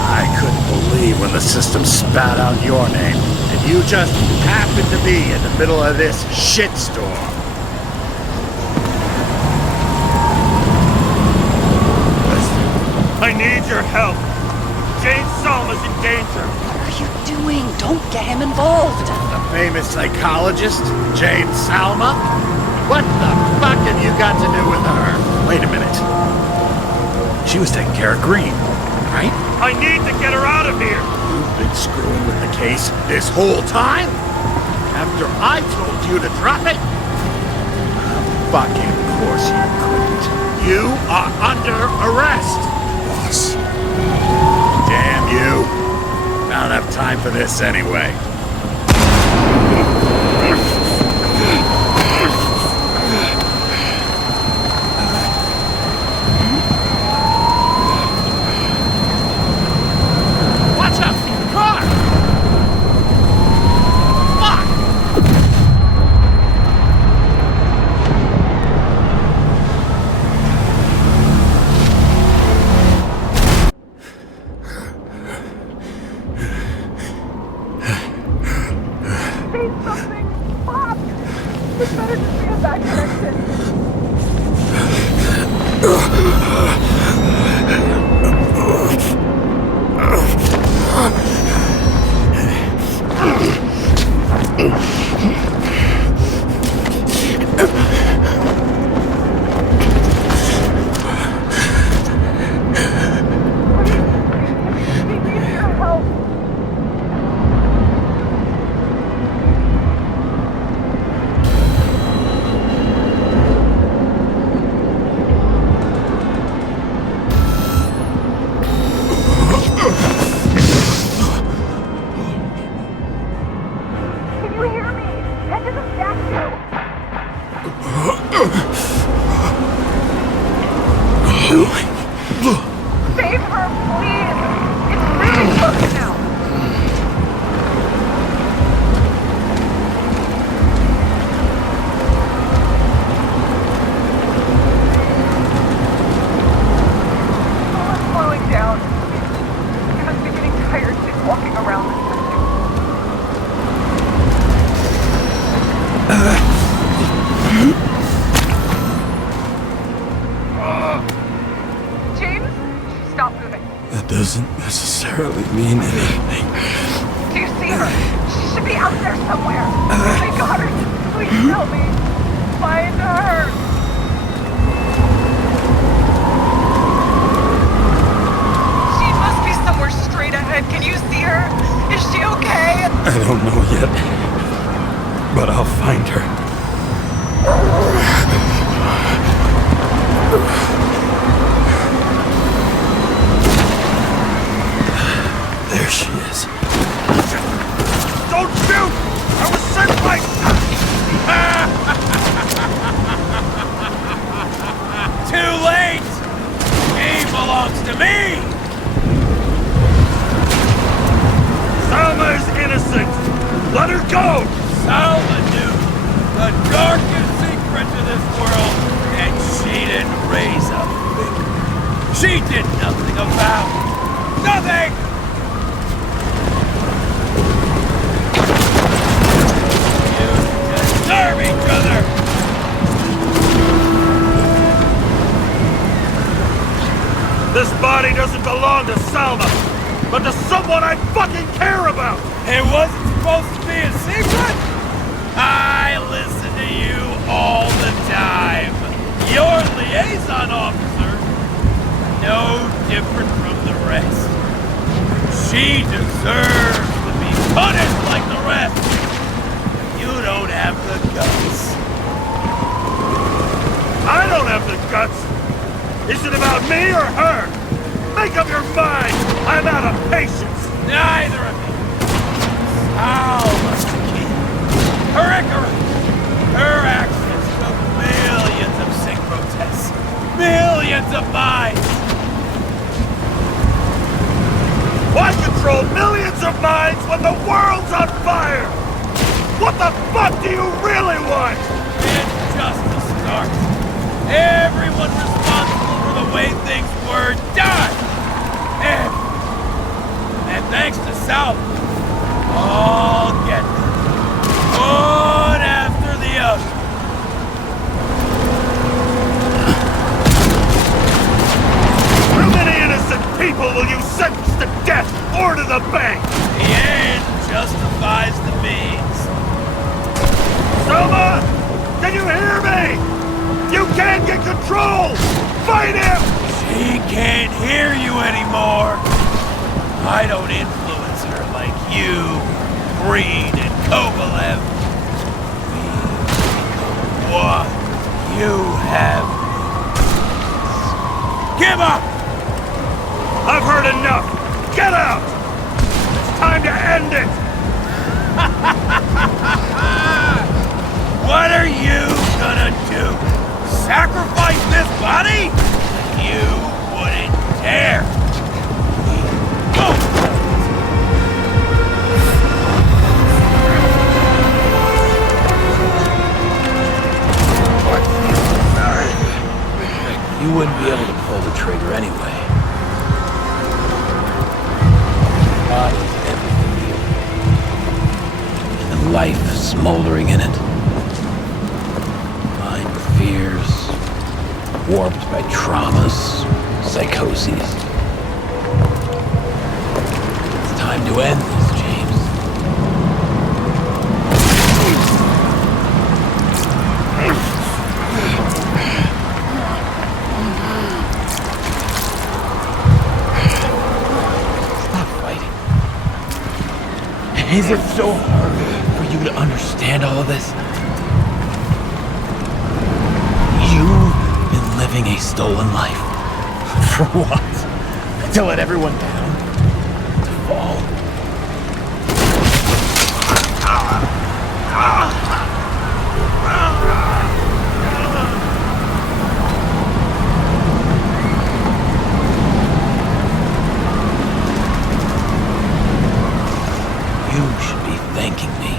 I couldn't believe when the system spat out your name, and you just happened to be in the middle of this shitstorm. I need your help. Jane Salma's in danger. What are you doing? Don't get him involved. The famous psychologist, Jane Salma? What the fuck have you got to do with her? Wait a minute. She was taking care of Green, right? I need to get her out of here. You've been screwing with the case this whole time? After I told you to drop it? Fucking course you couldn't. You are under arrest. Boss. Damn you. Not enough time for this anyway. Watch out! The car! Fuck! James, stop moving. That doesn't necessarily mean anything. Do you see her? She should be out there somewhere. My God, please help me. Find her. She must be somewhere straight ahead. Can you see her? Is she okay? I don't know yet, but I'll find her. There she is. Don't shoot! I was sent by... Too late! He belongs to me! Salma is innocent! Let her go! Salma knew the darkest secret to this world, and she didn't raise a finger. She did nothing about it. Nothing! You deserve each other! This body doesn't belong to Salma, but to someone I fucking care about! It wasn't supposed to be a secret? I listen to you all the time. Your liaison officer, no different from the rest. She deserves to be punished like the rest. You don't have the guts. I don't have the guts! Is it about me or her? Make up your mind! I'm out of patience! Neither of you. Salma's the key. Her Icarus. Her actions took millions of synchro tests. Millions of minds. Why control millions of minds when the world's on fire? What the fuck do you really want? It's just a start. Everyone responsible for the way things were done. And thanks to Salma, all get them. One after the other. How many innocent people will you sentence to death or to the bank? The end justifies the means. Selma! Can you hear me? You can't get control! Fight him! She can't hear you anymore. I don't influence her like you, Green, and Kovalev. We become one. You have this. Give up! I've heard enough! Get out! It's time to end it! What are you gonna do? Sacrifice this body? You wouldn't dare. Go! You wouldn't be able to pull the trigger anyway. Body's everything to you. And the life smoldering in it. Fears, warped by traumas, psychoses. It's time to end this, James. Stop fighting. Is it so hard for you to understand all of this? Living a stolen life. For what? To let everyone down? To fall? You should be thanking me.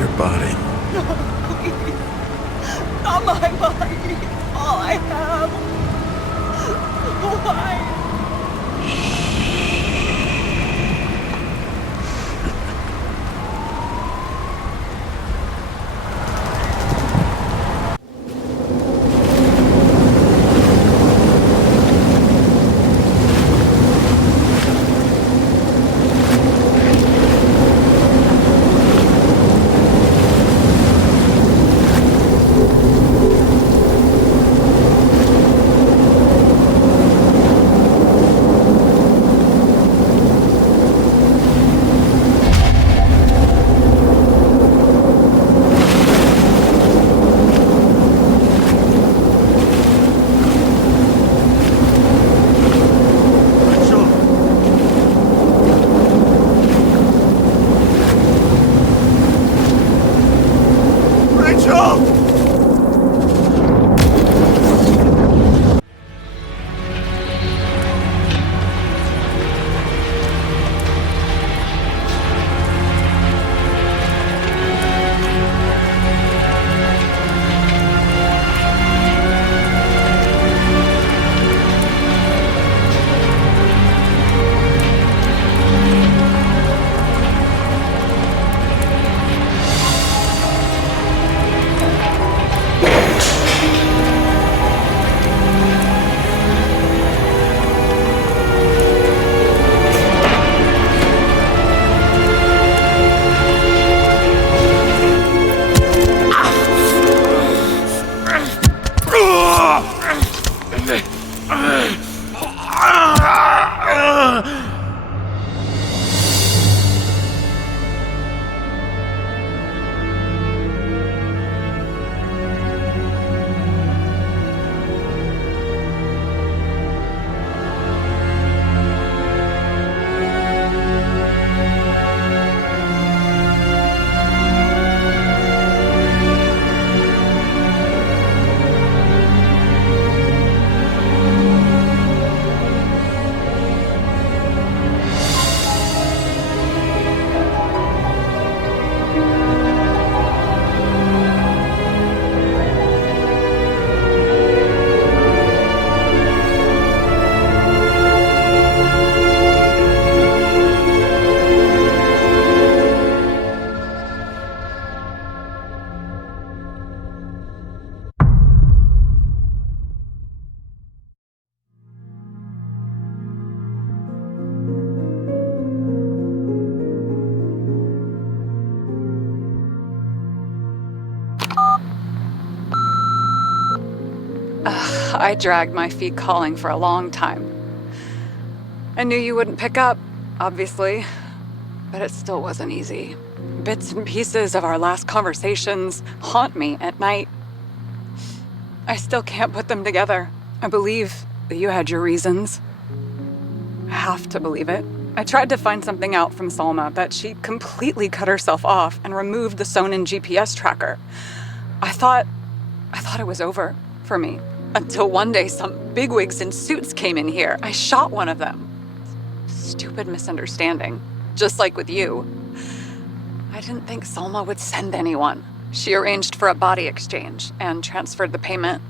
your body. No, please. Not my body. All I have. Why? I dragged my feet calling for a long time. I knew you wouldn't pick up, obviously, but it still wasn't easy. Bits and pieces of our last conversations haunt me at night. I still can't put them together. I believe that you had your reasons. I have to believe it. I tried to find something out from Salma, but she completely cut herself off and removed the Sonin GPS tracker. I thought it was over for me. Until one day some bigwigs in suits came in here. I shot one of them. Stupid misunderstanding, just like with you. I didn't think Salma would send anyone. She arranged for a body exchange and transferred the payment.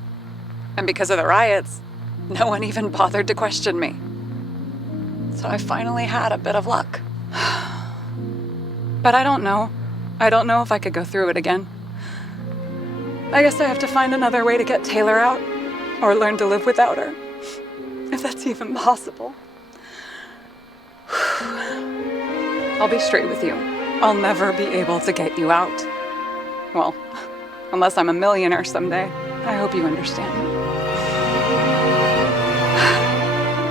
And because of the riots, no one even bothered to question me. So I finally had a bit of luck. But I don't know. I don't know if I could go through it again. I guess I have to find another way to get Taylor out, or learn to live without her, if that's even possible. I'll be straight with you. I'll never be able to get you out. Well, unless I'm a millionaire someday. I hope you understand.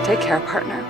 Take care, partner.